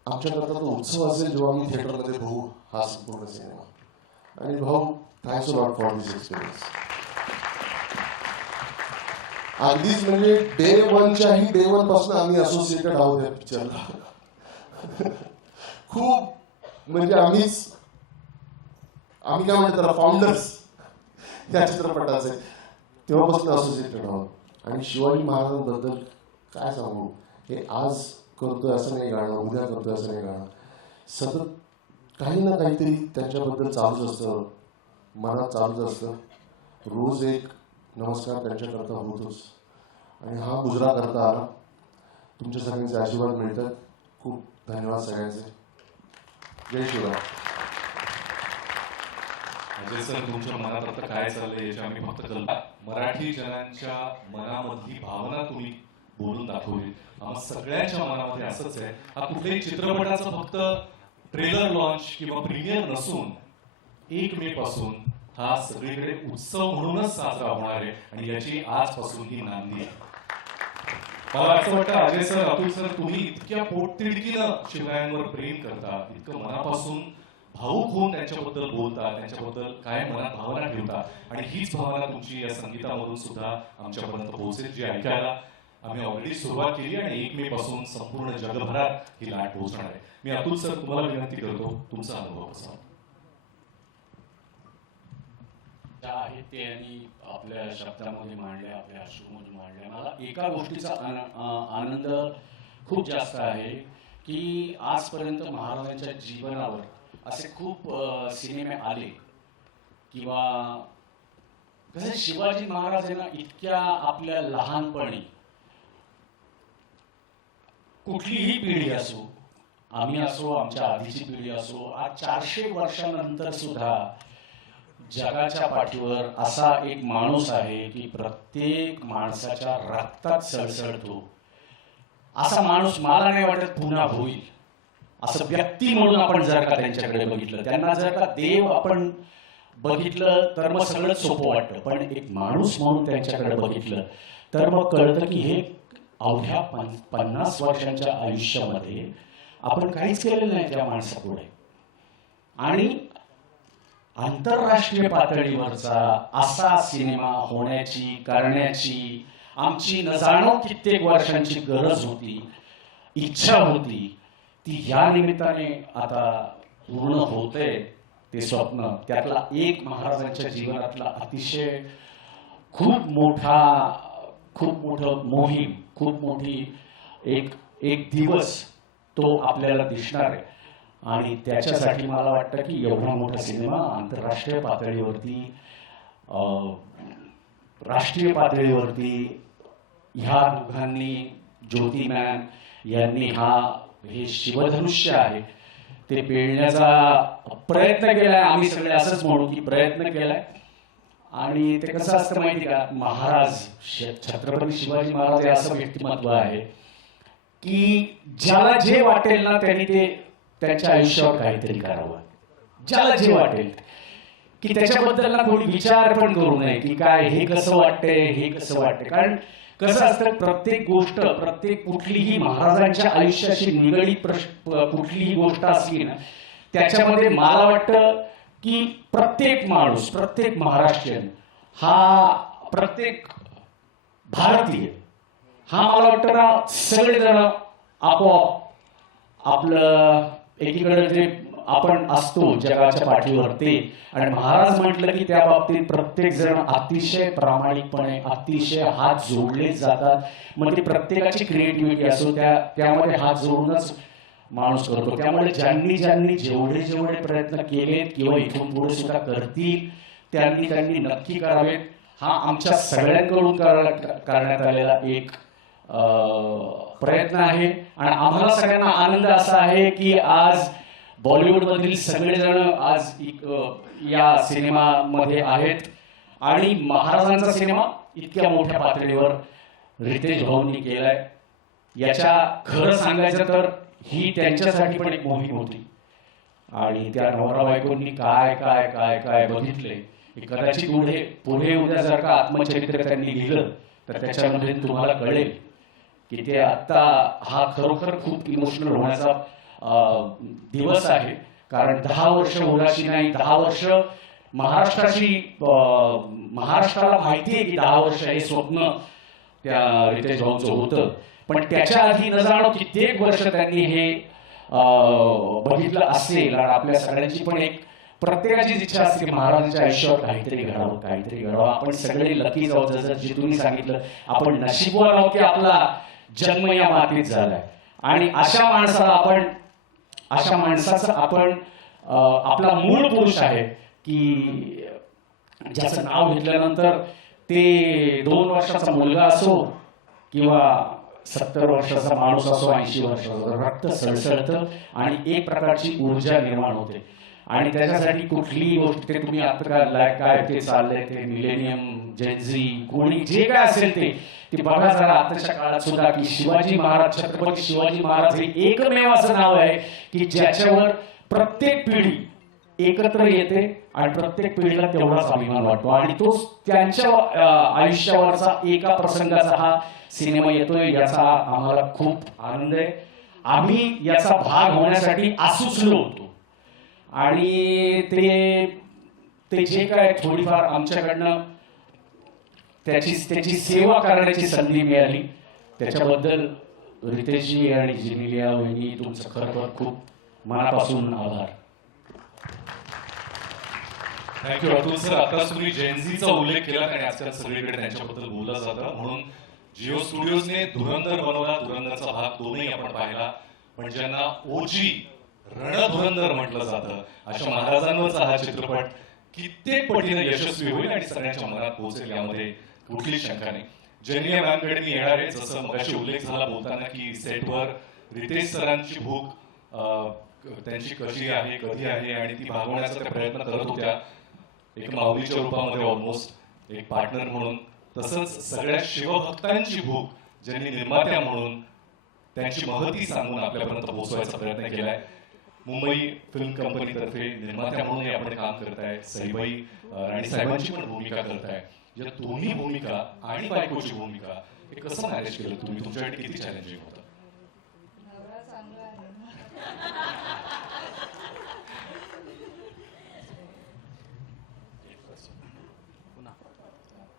आमच्याकरता तो उत्सव असेल जेव्हा आम्ही थिएटरमध्ये बघू हा संपूर्ण सिनेमा. आणि भाऊ, thanks a lot for this experience. अगदीच म्हणजे डे वनच्याही डे वन पासून आम्ही असोसिएटेड आहोत या पिक्चरला. खूप म्हणजे आम्ही काय म्हणतात फाउंडर्स या चित्रपटाचे, तेव्हापासून असोसिएटेड आहोत. आणि शिवाजी महाराजांबद्दल काय सांगू, हे आज करतोय असं नाही गाणं, उद्या करतोय असं नाही गाणं, सतत काही ना काहीतरी त्यांच्याबद्दल चालूच असतं, मनात चालूच असतं. रोज एक नमस्कार त्यांच्याकरता होतोच. आणि हा गुजरा करता आला. तुमच्या सगळ्यांचे आशीर्वाद मिळतात. खूप धन्यवाद सगळ्यांचे. जय शिवराय. अजय सर, तुमच्या मनात आता काय चाललंय याची आम्ही फक्त कल्पना, मराठी जनांच्या मनामधली भावना तुम्ही बोलून दाखवली. आम्हा सगळ्यांच्या मनामध्ये असंच आहे. हा कुठल्याही चित्रपटाचा फक्त ट्रेलर लॉन्च किंवा प्रीमियर नसून 1 मे पासून हा सगळीकडे उत्सव म्हणूनच साजरा होणार आहे आणि याची आजपासून ही नांदी आहे. मला असं वाटतं अजय सर, अतुल सर, तुम्ही इतक्या पोटतिडकीनं शिवरायांवर प्रेम करता, इतकं मनापासून भावूक होऊन त्यांच्याबद्दल बोलता, त्यांच्याबद्दल काय मनात भावना ठेवता आणि हीच भावना तुमची या संगीतामधून सुद्धा आमच्यापर्यंत पोहोचेल, जी ऐकायला आम्ही ऑलरेडी सुरुवात केली आणि 1 मे पासून संपूर्ण जगभरात ही लाट पोहोचणार आहे. मी अतुल सर तुम्हाला विनंती करतो, तुमचा अनुभव कसा होता? त्या आहेत ते यांनी आपल्या शब्दामध्ये मांडल्या, आपल्या अश्रूमध्ये मांडल्या. मला एका गोष्टीचा आनंद खूप जास्त आहे की आजपर्यंत महाराजांच्या जीवनावर असे खूप सिनेमे आले किंवा कसं शिवाजी महाराज यांना इतक्या आपल्या लहानपणी कुठलीही पिढी असो, आम्ही असो, आमच्या आधीची पिढी असो, आज 400 वर्षानंतर सुद्धा जगाच्या पाठीवर असा एक माणूस आहे की प्रत्येक माणसाच्या रक्तात सळसळतो. असा माणूस मला नाही वाटत पुन्हा होईल. असं व्यक्ती म्हणून आपण जर का त्यांच्याकडे बघितलं, त्यांना जर का देव आपण बघितलं तर मग सगळंच सोपं वाटतं, पण एक माणूस म्हणून त्यांच्याकडे बघितलं तर मग कळतं की हे अवघ्या 50 वर्षांच्या आयुष्यामध्ये आपण काहीच केलेलं नाही त्या माणसापुढे. आणि आंतरराष्ट्रीय पातळीवरचा असा सिनेमा होण्याची, करण्याची आमची न जाणो कित्येक वर्षांची गरज होती, इच्छा होती, ती या निमित्ताने आता पूर्ण होते. ते स्वप्न, त्यातला एक महाराजांच्या जीवनातला अतिशय खूप मोठं मोहीम, खूप मोठी एक दिवस तो आपल्याला दिसणार आहे. आणि त्याच्यासाठी मला वाटतं की एवढा मोठा सिनेमा आंतरराष्ट्रीय पातळीवरती, राष्ट्रीय पातळीवरती ह्या दोघांनी, ज्योती मॅम यांनी हे शिवधनुष्य आहे ते पेलण्याचा प्रयत्न केलाय. आम्ही सगळे असंच म्हणू की प्रयत्न केलाय. आणि ते कसं असतं माहिती का, महाराज छत्रपती शिवाजी महाराज हे असं व्यक्तिमत्व आहे की ज्याला जे वाटेल ना त्यांनी ते त्यांच्या आयुष्यावर काहीतरी करावं. ज्याला जे वाटेल की त्याच्याबद्दल ना कोणी विचार पण करू नये की काय हे कसं वाटतंय, हे कसं वाटतंय. कारण कसं असतं, प्रत्येक गोष्ट, कुठलीही महाराजांच्या आयुष्याशी निगडीत कुठलीही गोष्ट असली ना, त्याच्यामध्ये मला वाटतं की प्रत्येक माणूस, प्रत्येक महाराष्ट्रीयन, प्रत्येक भारतीय मला वाटतं ना, सगळेजण आपोआप आपलं एकीकडे जे आपण असतो जगाच्या पाठीवर ते, आणि महाराज म्हटलं की त्या बाबतीत प्रत्येक जण अतिशय प्रामाणिकपणे, अतिशय हात जोडले जातात. मग ती प्रत्येकाची क्रिएटिव्हिटी असो, त्यामध्ये हात जोडूनच माणूस करतो. त्यामुळे ज्यांनी जेवढे प्रयत्न केलेत किंवा इथून पुढे सुद्धा करतील त्यांनी नक्की करावेत. हा आमच्या सगळ्यांकडून करण्यात आलेला एक प्रयत्न आहे. आणि आम्हाला सगळ्यांना आनंद असा आहे की आज बॉलिवूडमधील सगळेजण आज या सिनेमामध्ये आहेत. आणि महाराजांचा सिनेमा इतक्या मोठ्या पातळीवर रितेश भाऊंनी केलाय. याच्या खरं सांगायचं तर ही त्यांच्यासाठी पण एक मोहीम होती. आणि त्या नवरा बायकोंनी काय काय काय काय बघितले, कदाचित पुढे उद्या जर का आत्मचरित्र त्यांनी लिहिलं तर त्याच्यामध्ये तुम्हाला कळेल की ते आता हा खरोखर खूप इमोशनल होण्याचा दिवस आहे. कारण 10 वर्ष उराशी नाही, 10 वर्ष महाराष्ट्राला माहिती आहे की 10 वर्ष हे स्वप्न त्या रितेश भाऊंचं होतं. पण त्याच्या आधी न जाणो कित्येक वर्ष त्यांनी हे बघितलं असेल. आणि आपल्या सगळ्यांची पण एक प्रत्येकाचीच इच्छा असते की महाराजांच्या आयुष्यावर काहीतरी घडावं. आपण सगळे लकी जाऊ, जसं जे तुम्ही सांगितलं, आपण नशीबवान आहोत की आपला जन्म या मातीत झालाय. आणि अशा माणसाचं आपण आपला मूळ पुरुष आहे की ज्याचं नाव घेतल्यानंतर ते 2 वर्षाचा मुलगा असो किंवा 70 वर्षाचा माणूस असो, 80 वर्षाचा, रक्त सळसळतं आणि एक प्रकारची ऊर्जा निर्माण होते. आणि त्याच्यासाठी कुठलीही गोष्ट, ते तुम्ही आता काय ते चाललंय, ते मिलेनियम, जेनझी, कोणी जे काय असेल ते बघा जरा आताच्या काळात सुद्धा की शिवाजी महाराज, छत्रपती शिवाजी महाराज हे एकमेव असं नाव आहे की ज्याच्यावर प्रत्येक पिढी एकत्र येते आणि प्रत्येक पिढीला तेवढाच अभिमान वाटतो. आणि तो त्यांच्या आयुष्यावरचा एका प्रसंगाचा हा सिनेमा येतोय, याचा आम्हाला खूप आनंद आहे. आम्ही याचा भाग होण्यासाठी आसुसलो होतो. आणि ते जे काय थोडीफार आमच्याकडनं त्याची सेवा करण्याची संधी मिळाली त्याच्याबद्दल रितेशजी आणि जिनिलिया वहिनी तुमचं खरोखर खूप मनापासून आभार. Thank you Atul sir. आता तुम्ही जेनझीचा उल्लेख केला आणि आजकाल सगळीकडे त्यांच्याबद्दल बोललं जातं, म्हणून जिओ स्टुडिओजने धुरंधर बनवला, धुरंधरचा भाग 2ही आपण पाहिला, पण ज्यांना ओजी रणधुरंधर म्हटलं जातं अशा महाराजांवरचा हा चित्रपट कित्येक पटीने यशस्वी होईल आणि सगळ्यांच्या मनात पोहोचेल यामध्ये कुठलीच शंका नाही. जेनिया मॅमकडे मी येणार आहे. जसं मगाशी उल्लेख झाला बोलताना की सेटवर रितेश सरांची भूक त्यांची कशी आहे, कधी आहे आणि ती भागवण्याचा त्या प्रयत्न करत होत्या एक माऊलीच्या रूपामध्ये, ऑलमोस्ट एक पार्टनर म्हणून. तसंच सगळ्या शिवभक्तांची भूक ज्यांनी निर्मात्या म्हणून त्यांची महती सांगून आपल्यापर्यंत पोहोचवायचा प्रयत्न केलाय. मुंबई फिल्म कंपनीतर्फे निर्मात्या म्हणूनही आपण काम करताय. सईबाई राणी साहेबांची पण भूमिका करताय. या दोन्ही भूमिका आणि बायकोची भूमिका हे कसं मॅनेज केलं तुम्ही? तुमच्यासाठी किती चॅलेंजिंग होतं?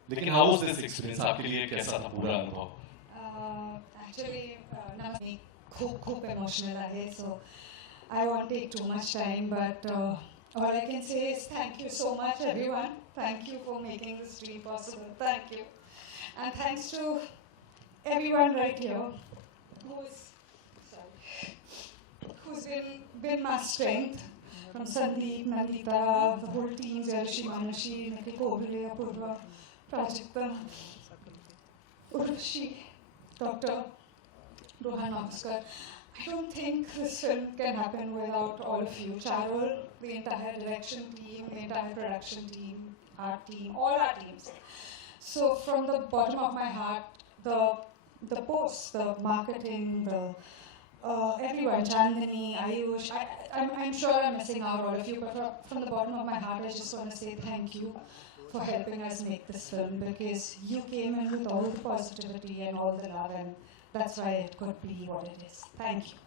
लेकिन हाउ वाज दिस एक्सपीरियंस आपके लिए? कैसा था पूरा अनुभव? एक्चुअली खूप खूप इमोशनल आहे, so I won't take too much time, but all I can say is thank you so much, everyone. Thank you for making this dream possible. Thank you. And thanks to everyone right here who's been my strength. From Sandeep, Nandita, the whole team, Jayashree, Manashi, Nikhil Kobile, Apurva, Prajakta, Urvashi, Dr. Rohan Oscar. I don't think this film can happen without all of you. Charol, the entire direction team, the entire production team, our team, all our teams. So from the bottom of my heart, the posts, the marketing, the everyone, Chandani, Ayush, I'm sure I'm missing out all of you, but from the bottom of my heart, I just want to say thank you for helping us make this film, because you came in with all the positivity and all the love, and that's why it could be what it is. Thank you.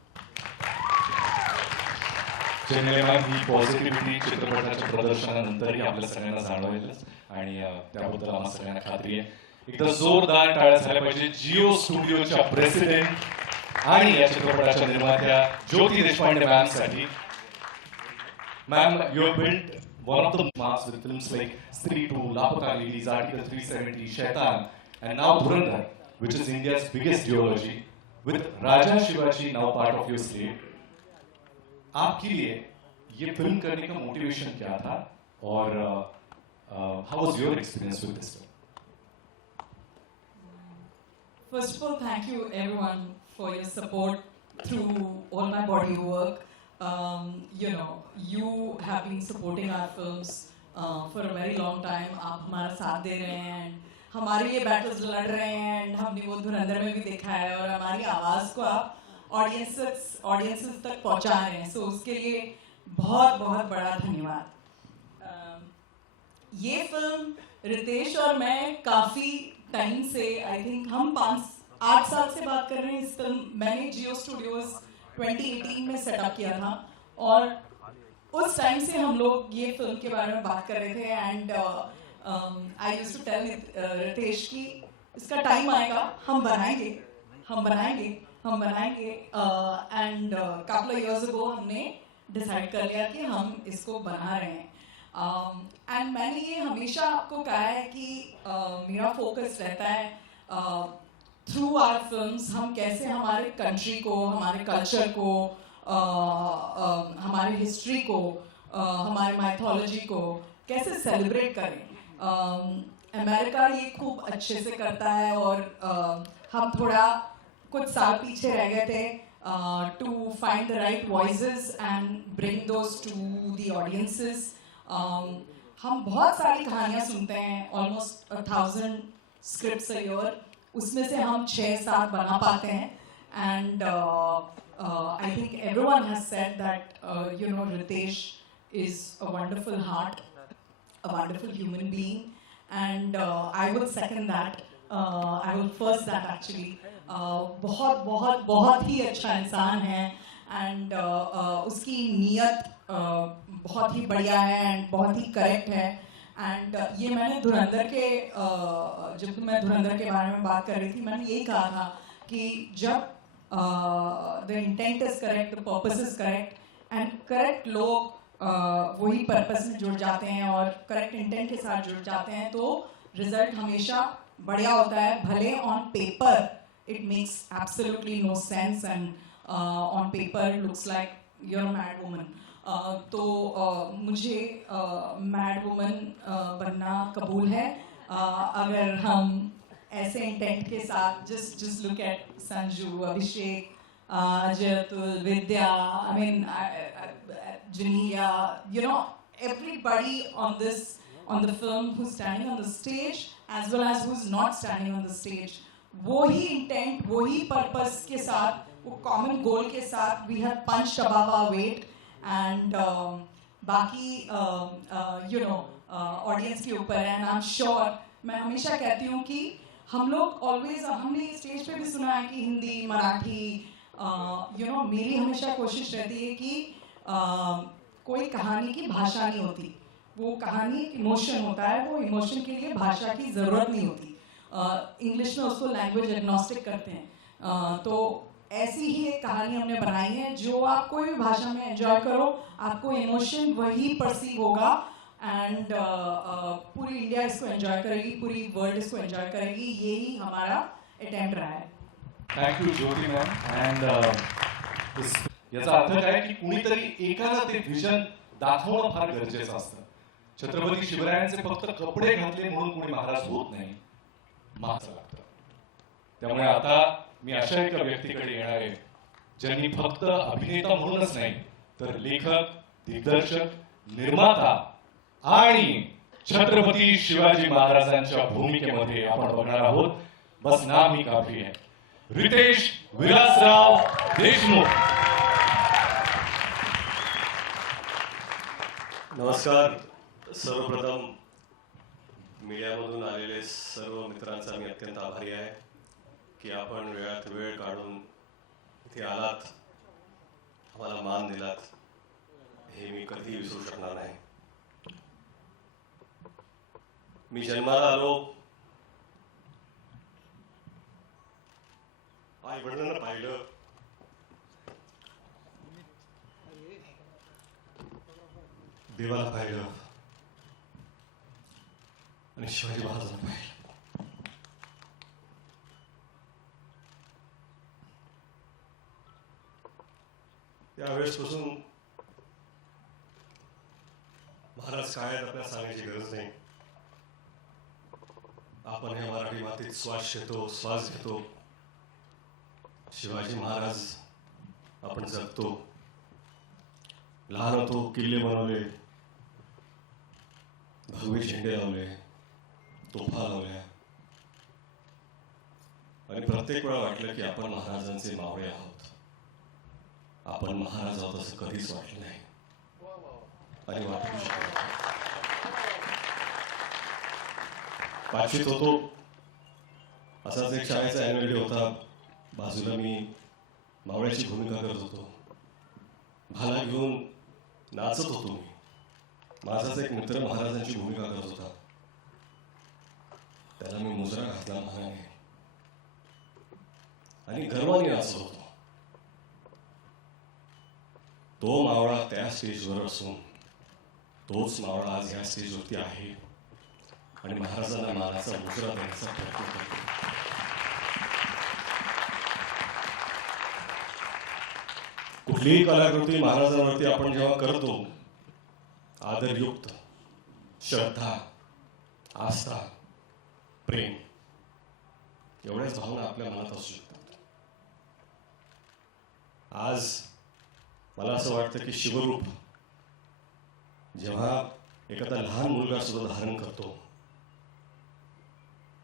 Genelia he positivity चित्रपटाच्या प्रदर्शनानंतरही आपल्या सगळ्यांना जाणवेलच आणि त्याबद्दल आम्हाला सगळ्यांना खात्री आहे. एकदा जोरदार टाळ्या झाल्या पाहिजे जिओ स्टुडिओच्या प्रेसिडेंट आणि या चित्रपटाच्या निर्मात्या ज्योती देशपांडे मॅमसाठी. Ma'am, you have built one of the marks with films like Stree 2, Lapata Ladies, Article 370, Shaitan, and now Dhurandhar, which is India's biggest duology, with Raja Shivaji now part of your slate. आपके लिए ये film करने का motivation क्या था और how was your experience with this film? First of all, thank you everyone for your support through all my body work. You have been supporting our films for a very long time. आप हमारा साथ दे रहे हैं and हमारे लिए battles लड़ रहे हैं and हमने वो धुरंधर में भी देखा है और हमारी आवाज़ को आप ऑडियंसेस तक पहुंचा रहे हैं. सो उसके लिए बहुत बहुत बड़ा धन्यवाद. ये फिल्म रितेश और मैं काफ़ी टाइम से, आई थिंक हम 8 साल से बात कर रहे हैं. इस फिल्म मैंने जियो स्टूडियोज 2018 में सेटअप किया था और उस टाइम से हम लोग ये फिल्म के बारे में बात कर रहे थे. And I used to tell Riteish कि इसका टाइम आएगा, हम बनाएंगे. End couple of years ago हमने डिसाइड कर लिया कि हम इसको बना रहे हैं. एंड मैंने ये हमेशा आपको कहा है कि मेरा फोकस रहता है थ्रू आवर फिल्म्स हम कैसे हमारे कंट्री को, हमारे कल्चर को, हमारे हिस्ट्री को, हमारे माइथोलॉजी को कैसे सेलिब्रेट करें. अमेरिका ये खूब अच्छे से करता है और हम थोड़ा कुछ साल पीछे रह गए थे to find the right voices and bring those to the audiences. हम बहुत सारी कहानियाँ सुनते हैं, ऑलमोस्ट 1000 स्क्रिप्ट्स अ ईयर. उसमें से हम 6-7 बना पाते हैं. And I think everyone has said that Riteish is a wonderful heart, a wonderful human being, and I would second that. I would first that actually. बहुत बहुत बहुत ही अच्छा इंसान है एंड उसकी नीयत बहुत ही बढ़िया है एंड बहुत ही करेक्ट है. एंड ये मैंने धुरंधर के जब मैं धुरंधर के बारे में बात कर रही थी, मैंने यही कहा था कि जब the intent is correct, the purpose is correct end correct लोग वही पर्पस में जुड़ जाते हैं और करेक्ट इंटेंट के साथ जुड़ जाते हैं तो रिजल्ट हमेशा बढ़िया होता है. भले on paper it makes absolutely no sense and on paper looks like you are a mad woman. तो मुझे मैड वुमन बनना कबूल है. अगर हम ऐसे इंटेंट के साथ just look at Sanju, Abhishek, जयतुल, Vidya, I mean Janelia, you know, everybody on the film who's standing on the stage as well as who's not standing on the stage, वही इंटेंट, वही पर्पस के साथ, वो कॉमन गोल के साथ we have punched above our weight and बाकी you know audience के ऊपर है. And I am sure, मैं हमेशा कहती हूँ कि हम लोग ऑलवेज, हमने स्टेज पे भी सुना है कि हिंदी, मराठी, यू नो, मेरी हमेशा कोशिश रहती है कि कोई कहानी की भाषा नहीं होती, वो कहानी इमोशन होता है. वो इमोशन के लिए भाषा की ज़रूरत नहीं होती. इंग्लिश में उसको लैंग्वेज एग्नोस्टिक करते हैं. तो ऐसी ही एक कहानी हमने बनाई है जो आप कोई भी भाषा में एंजॉय करो, आपको इमोशन वही परसीव होगा एंड पूरी इंडिया इसको एंजॉय करेगी, पूरी वर्ल्ड इसको एंजॉय करेगी. यही हमारा अटेम्प्ट रहा है. Thank you Jyoti ma'am. And याचा अर्थ काय की कुणीतरी एकाला ते व्हिजन दाखवणं फार गरजेचं असतं. छत्रपती शिवरायांचे फक्त कपडे घातले म्हणून कोणी महाराज होत नाही, महाराज लागतं. त्यामुळे आता मी अशा एका व्यक्तीकडे येणार आहे ज्यांनी फक्त अभिनेता म्हणूनच नाही तर लेखक, दिग्दर्शक, निर्माता आणि छत्रपती शिवाजी महाराजांच्या भूमिकेमध्ये आपण बघणार आहोत. बस नाम ही काफी है. रितेश विलासराव देशमुख. नमस्कार. सर्वप्रथम मीडियामधून आलेले सर्व मित्रांचा मी अत्यंत आभारी आहे की आपण वेळात वेळ काढून इथे आलात, आम्हाला मान दिलात, हे मी कधी विसरू शकणार नाही. मी जन्माला आलो, आई वडिलांना पाहिलं, देवाला पाहिलं आणि शिवाजी महाराजांना पाहिलं. त्यावेळेसपासून महाराज काय आहेत आपल्याला सांगायची गरज नाही. आपण या मराठी मातीत श्वास घेतो. शिवाजी महाराज आपण जगतो. लहान होतो, किल्ले बनवले, भगवे झेंडे लावले, तोफा लावल्या आणि प्रत्येक वेळा वाटलं की आपण महाराजांचे मावळे आहोत. आपण महाराज आहोत असं कधीच वाटलं नाही आणि वाटू शकत नाही. पाचवीत होतो, असाच एक शाळेचा ॲन्युअल डे होता. बाजूला मी मावळ्याची भूमिका करत होतो. भाला घेऊन नाचत होतो मी. माझाच एक मित्र महाराजांची भूमिका करत होता. त्याला मी मुजरा घातला मानाने आणि गर्वाने नाचत होतो. तो मावळा त्या स्टेजवर असून तोच मावळा आज या स्टेजवरती आहे आणि महाराजांना मानाचा मुजरा द्यायचा प्रयत्न करतो. कुठलीही कलाकृती महाराजांवरती आपण जेव्हा करतो, आदरयुक्त, श्रद्धा, आस्था, प्रेम एवढ्याच भावना आपल्या मनात असू शकतात. आज मला असं वाटतं की शिवरूप जेव्हा एखादा लहान मुलगा सुद्धा धारण करतो,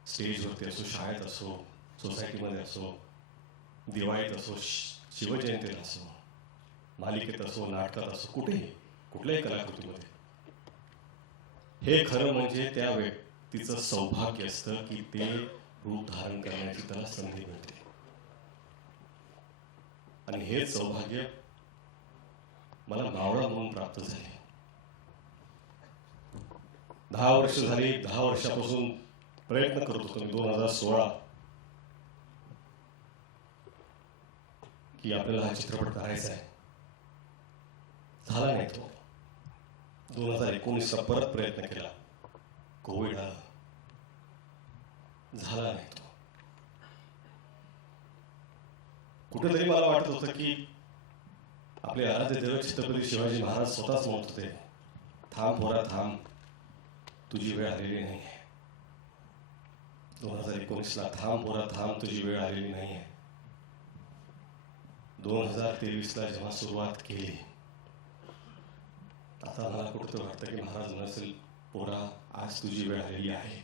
स्टेजवरती असो, शाळेत असो, सोसायटीमध्ये असो, दिवाळीत असो, शिवजयंतीला असो, मालिकेत असो, नाटकात असो, कुठेही कुठल्याही कलाकृतीमध्ये, हे खरं म्हणजे त्या व्यक्तीचं सौभाग्य असतं की ते रूप धारण करण्याची त्याला संधी मिळते. आणि हेच सौभाग्य मला मावळा म्हणून प्राप्त झाले. 10 वर्ष झाली. 10 वर्षापासून प्रयत्न करत होतो मी. 2016 की आपल्याला हा चित्रपट करायचा आहे. झाला नाही तो. 2019ला परत प्रयत्न केला, कोविड आला, झाला नाही तो. कुठेतरी मला वाटत होतं की आपले आराध्य दैवत छत्रपती शिवाजी महाराज स्वतःच म्हणत होते, थांब पोरा थांब, तुझी वेळ आलेली नाही आहे. 2019ला थांब पोरा थांब, तुझी वेळ आलेली नाही आहे. 2023ला जेव्हा सुरुवात केली, आता मला कुठं वाटतं की महाराज नसेल, पोरा आज तुझी वेळ आलेली आहे.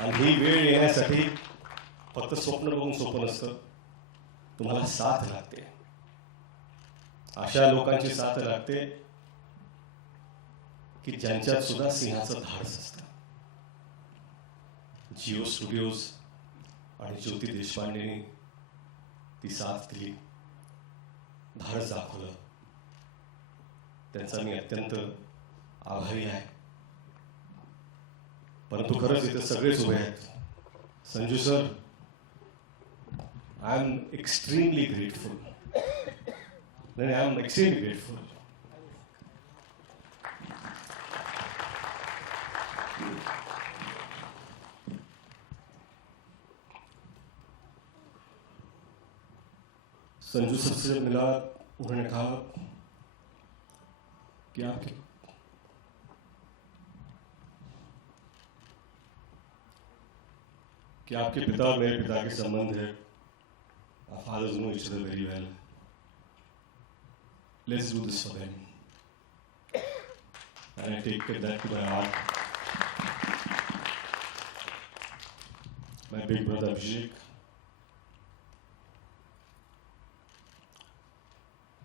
आणि ही वेळ येण्यासाठी फक्त स्वप्न बघून सोपं नसतं, तुम्हाला साथ लागते. अशा लोकांची साथ लागते की ज्यांच्यात सुद्धा सिंहाचं धाडस असतं. जिओ स्टुडिओज आणि ज्योती देशपांडेंनी ती साथ दिली, धाडस दाखवलं. त्यांचा मी अत्यंत आभारी आहे. परंतु खरंच इथे सगळेच उभे आहेत. Sanju sir, I am extremely grateful. I am extremely grateful. Sanju sir से मिला, उन्होंने कहा कि आपके पिता और मेरे पिता के संबंध है. Our fathers know each other very well. Let's do this for them. And I take that to my heart. My big brother Abhishek.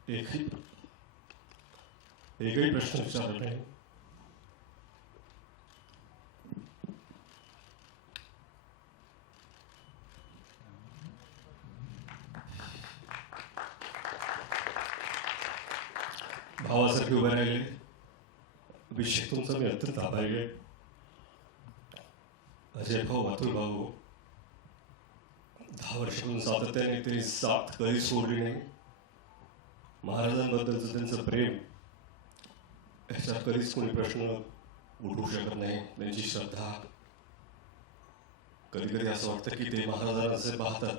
एक ही प्रश्न विचार रहे हैं. भावासारखे उभे राहिले. अभिषेक तुमचा मी अत्यंत आभारी आहे. अजय भाऊ, अतुल भाऊ, 10 वर्षापासून सातत्याने त्यांनी साथ कधी सोडली नाही. महाराजांबद्दलचं त्यांचं प्रेम, ह्याच्यात कधीच कोणी प्रश्न उठवू शकत नाही. त्यांची श्रद्धा, कधी कधी असं वाटतं की ते महाराजांना जसे पाहतात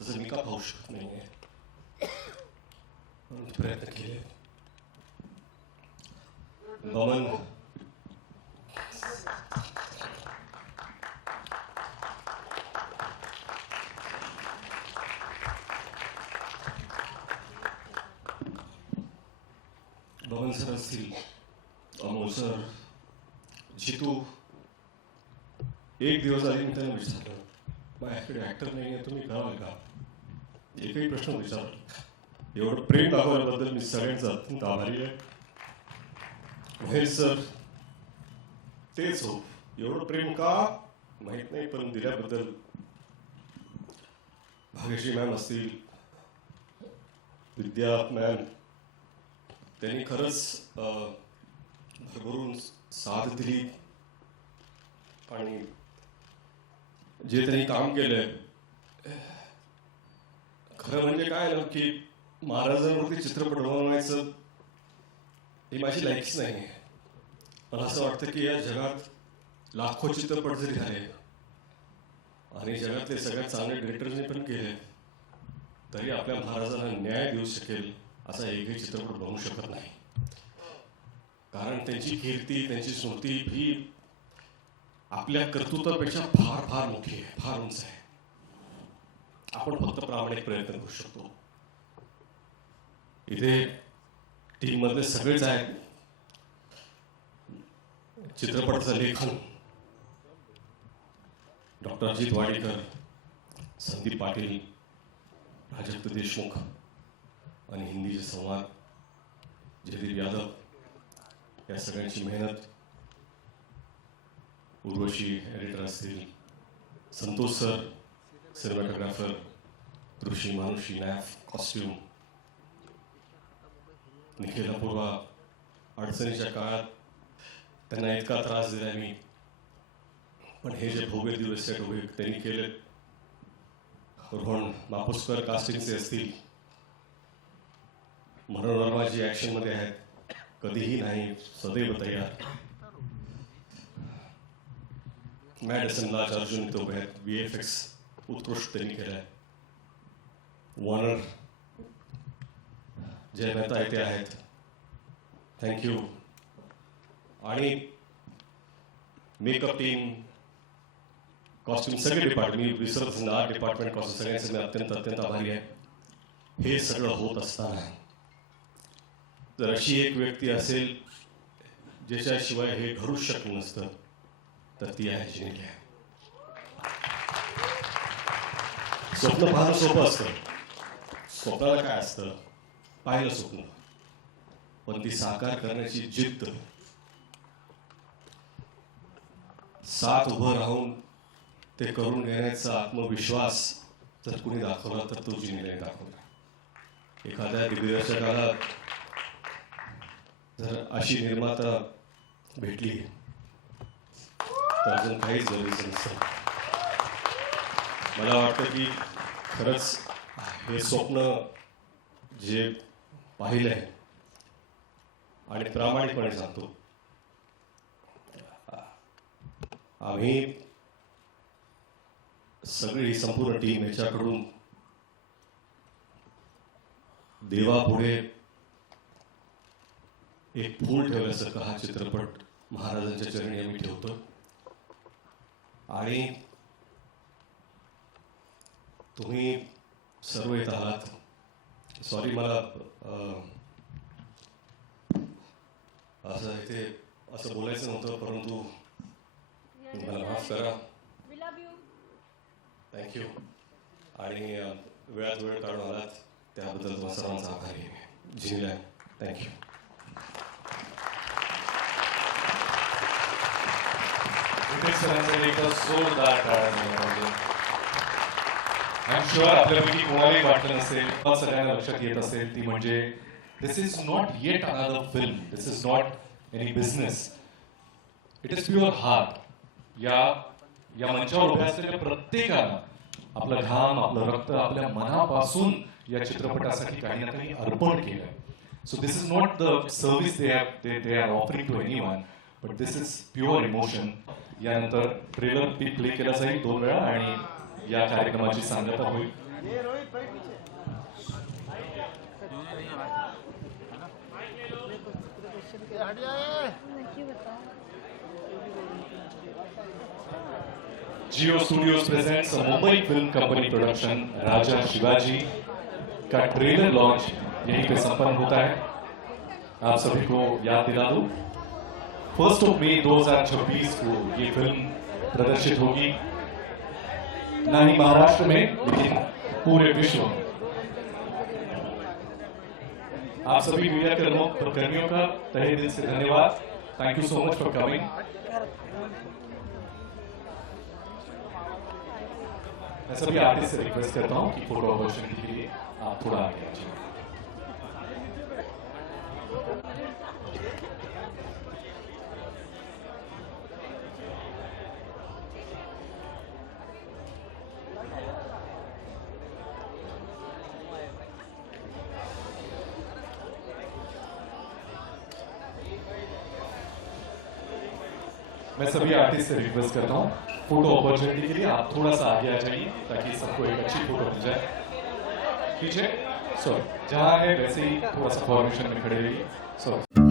तसं मी का पाहू शकत नाहीये. प्रयत्न केले. बमन, बमन सर असतील, अमोल सर, जितू. एक दिवस आधी मी त्यांना विचारलं, माझ्याकडे ऍक्टर नाही आहे, तुम्ही कराल का? एकही प्रश्न विचारला. एवढं प्रेम दाखवल्याबद्दल मी सगळ्यांचा अत्यंत आभारी आहे. महेश सर, तेच हो, एवढं प्रेम का माहित नाही, पण दिल्याबद्दल. भाग्यश्री मॅम असतील, विद्या मॅम, त्यांनी खरंच भरभरून साथ दिली. आणि जे त्यांनी काम केलंय, खरं म्हणजे काय ना की महाराजांवरती चित्रपट बनवायचं ही माझी लायकीच नाही आहे. मला असं वाटतं की या जगात लाखो चित्रपट जरी झाले आणि जगातले सगळ्यात चांगले डिरेक्टरने पण केले, तरी आपल्या महाराजांना न्याय देऊ शकेल असा एकही चित्रपट बनवू शकत नाही. कारण त्यांची कीर्ती, त्यांची स्मृती ही आपल्या कर्तृत्वापेक्षा फार फार मोठी आहे, फार उंच आहे. आपण फक्त प्रामाणिक प्रयत्न करू शकतो. इथे टीम मधले सगळेच आहेत. चित्रपटाचं लेखन डॉक्टर अजित वाडेकर, संदीप पाटील, प्राजक्त देशमुख आणि हिंदीचे संवाद जयदीप यादव, या सगळ्यांची मेहनत. उर्वशी एडिटर असतील, संतोष सर सिनेमॅटोग्राफर, कृषी मानुषी नॅफ कॉस्ट्यूम, निखिल अपूर्वा. अडचणीच्या काळात त्यांना इतका त्रास दिला मी, पण हे जे भव्य दिवस सेट उभे त्यांनी केले, रोहन मापुसकर कास्टिंगचे असतील, मनोरमाजी ॲक्शनमध्ये आहेत, कधीही नाही सदैव तयार, मॅडिसन राज अर्जुन इथे उभे आहेत, VFX उत्कृष्ट त्यांनी केलं आहे, वॉर्नर जय मेहता इथे आहेत, थँक्यू. आणि मेकअप टीम, कॉस्ट्युम सगळे डिपार्टमेंट, मी विसरत नाही, आर्ट डिपार्टमेंट, कॉस्ट्युम सगळ्यांचे मी अत्यंत आभारी आहे. हे सगळं होत असताना जर अशी एक व्यक्ती असेल ज्याच्याशिवाय हे घडूच शकलं नसतं तर ती आहे जिनेलिया. स्वप्न पाहणं सोपं असतं, स्वप्नाला काय असतं, पाहिलं स्वप्न, पण ती साकार करण्याची जिद्द, साथ उभं राहून ते करून घेण्याचा आत्मविश्वास जर कुणी दाखवला तर तो जिनेलियाने दाखवला. एखाद्या दिग्दर्शकाला जर अशी निर्माता भेटली तर अजून काहीच गरजेचं नसतं. मला वाटतं की खरंच हे स्वप्न जे पाहिलं आहे आणि प्रामाणिकपणे सांगतो, आम्ही सगळी ही संपूर्ण टीम याच्याकडून देवापुढे एक फूल ठेवल्यासारखं हा चित्रपट महाराजांच्या चरणी आम्ही ठेवतो. आणि तुम्ही सर्व येत आहात. सॉरी, मला असं इथे असं बोलायचं नव्हतं, परंतु मला माफ करा. थँक्यू. आणि वेळात वेळ काढून आलात त्याबद्दल तुम्हाला सर्वांचा आभारी आहे. Genelia, thank you. I am sure आपल्यापैकी कोणालाही वाटलं नसेल, सगळ्यांना लक्षात येत असेल, ती म्हणजे this is not yet another film, this is not any business, it is pure heart. या मंचावर उभ्या असलेल्या प्रत्येकानं आपलं घाम, आपलं रक्त, आपल्या मनापासून या चित्रपटासाठी काही ना काही अर्पण केलं. So this is not the service they are offering to anyone, but this is pure emotion. यानंतर ट्रेलर प्ले केला जाईल 2 वेळा आणि या कार्यक्रमाची सांगता होईल. Jio studios presents Mumbai film company production Raja Shivaji का ट्रेलर लॉन्च यहीं पे संपन्न होता है. आप सभी को याद दिला दूं, 1 मई 2026 को ये फिल्म प्रदर्शित होगी, न ही महाराष्ट्र में लेकिन पूरे विश्व में. आप सभी मीडिया कर्मियों का तहे दिल से धन्यवाद. Thank you so much for coming. मैं सभी आर्टिस्ट से रिक्वेस्ट करता हूं कि फोटो अपॉर्चुनिटी के लिए आप थोड़ा आगे आ जाइए. मैं सभी आर्टिस्ट से रिक्वेस्ट करता हूँ फोटो अपॉर्चुनिटी के लिए आप थोड़ा सा आगे आ जाइए ताकि सबको एक अच्छी फोटो मिल जाए. पीछे सॉरी, जहाँ है वैसे ही थोड़ा सा फॉर्मेशन में खड़े रहिए. सॉरी.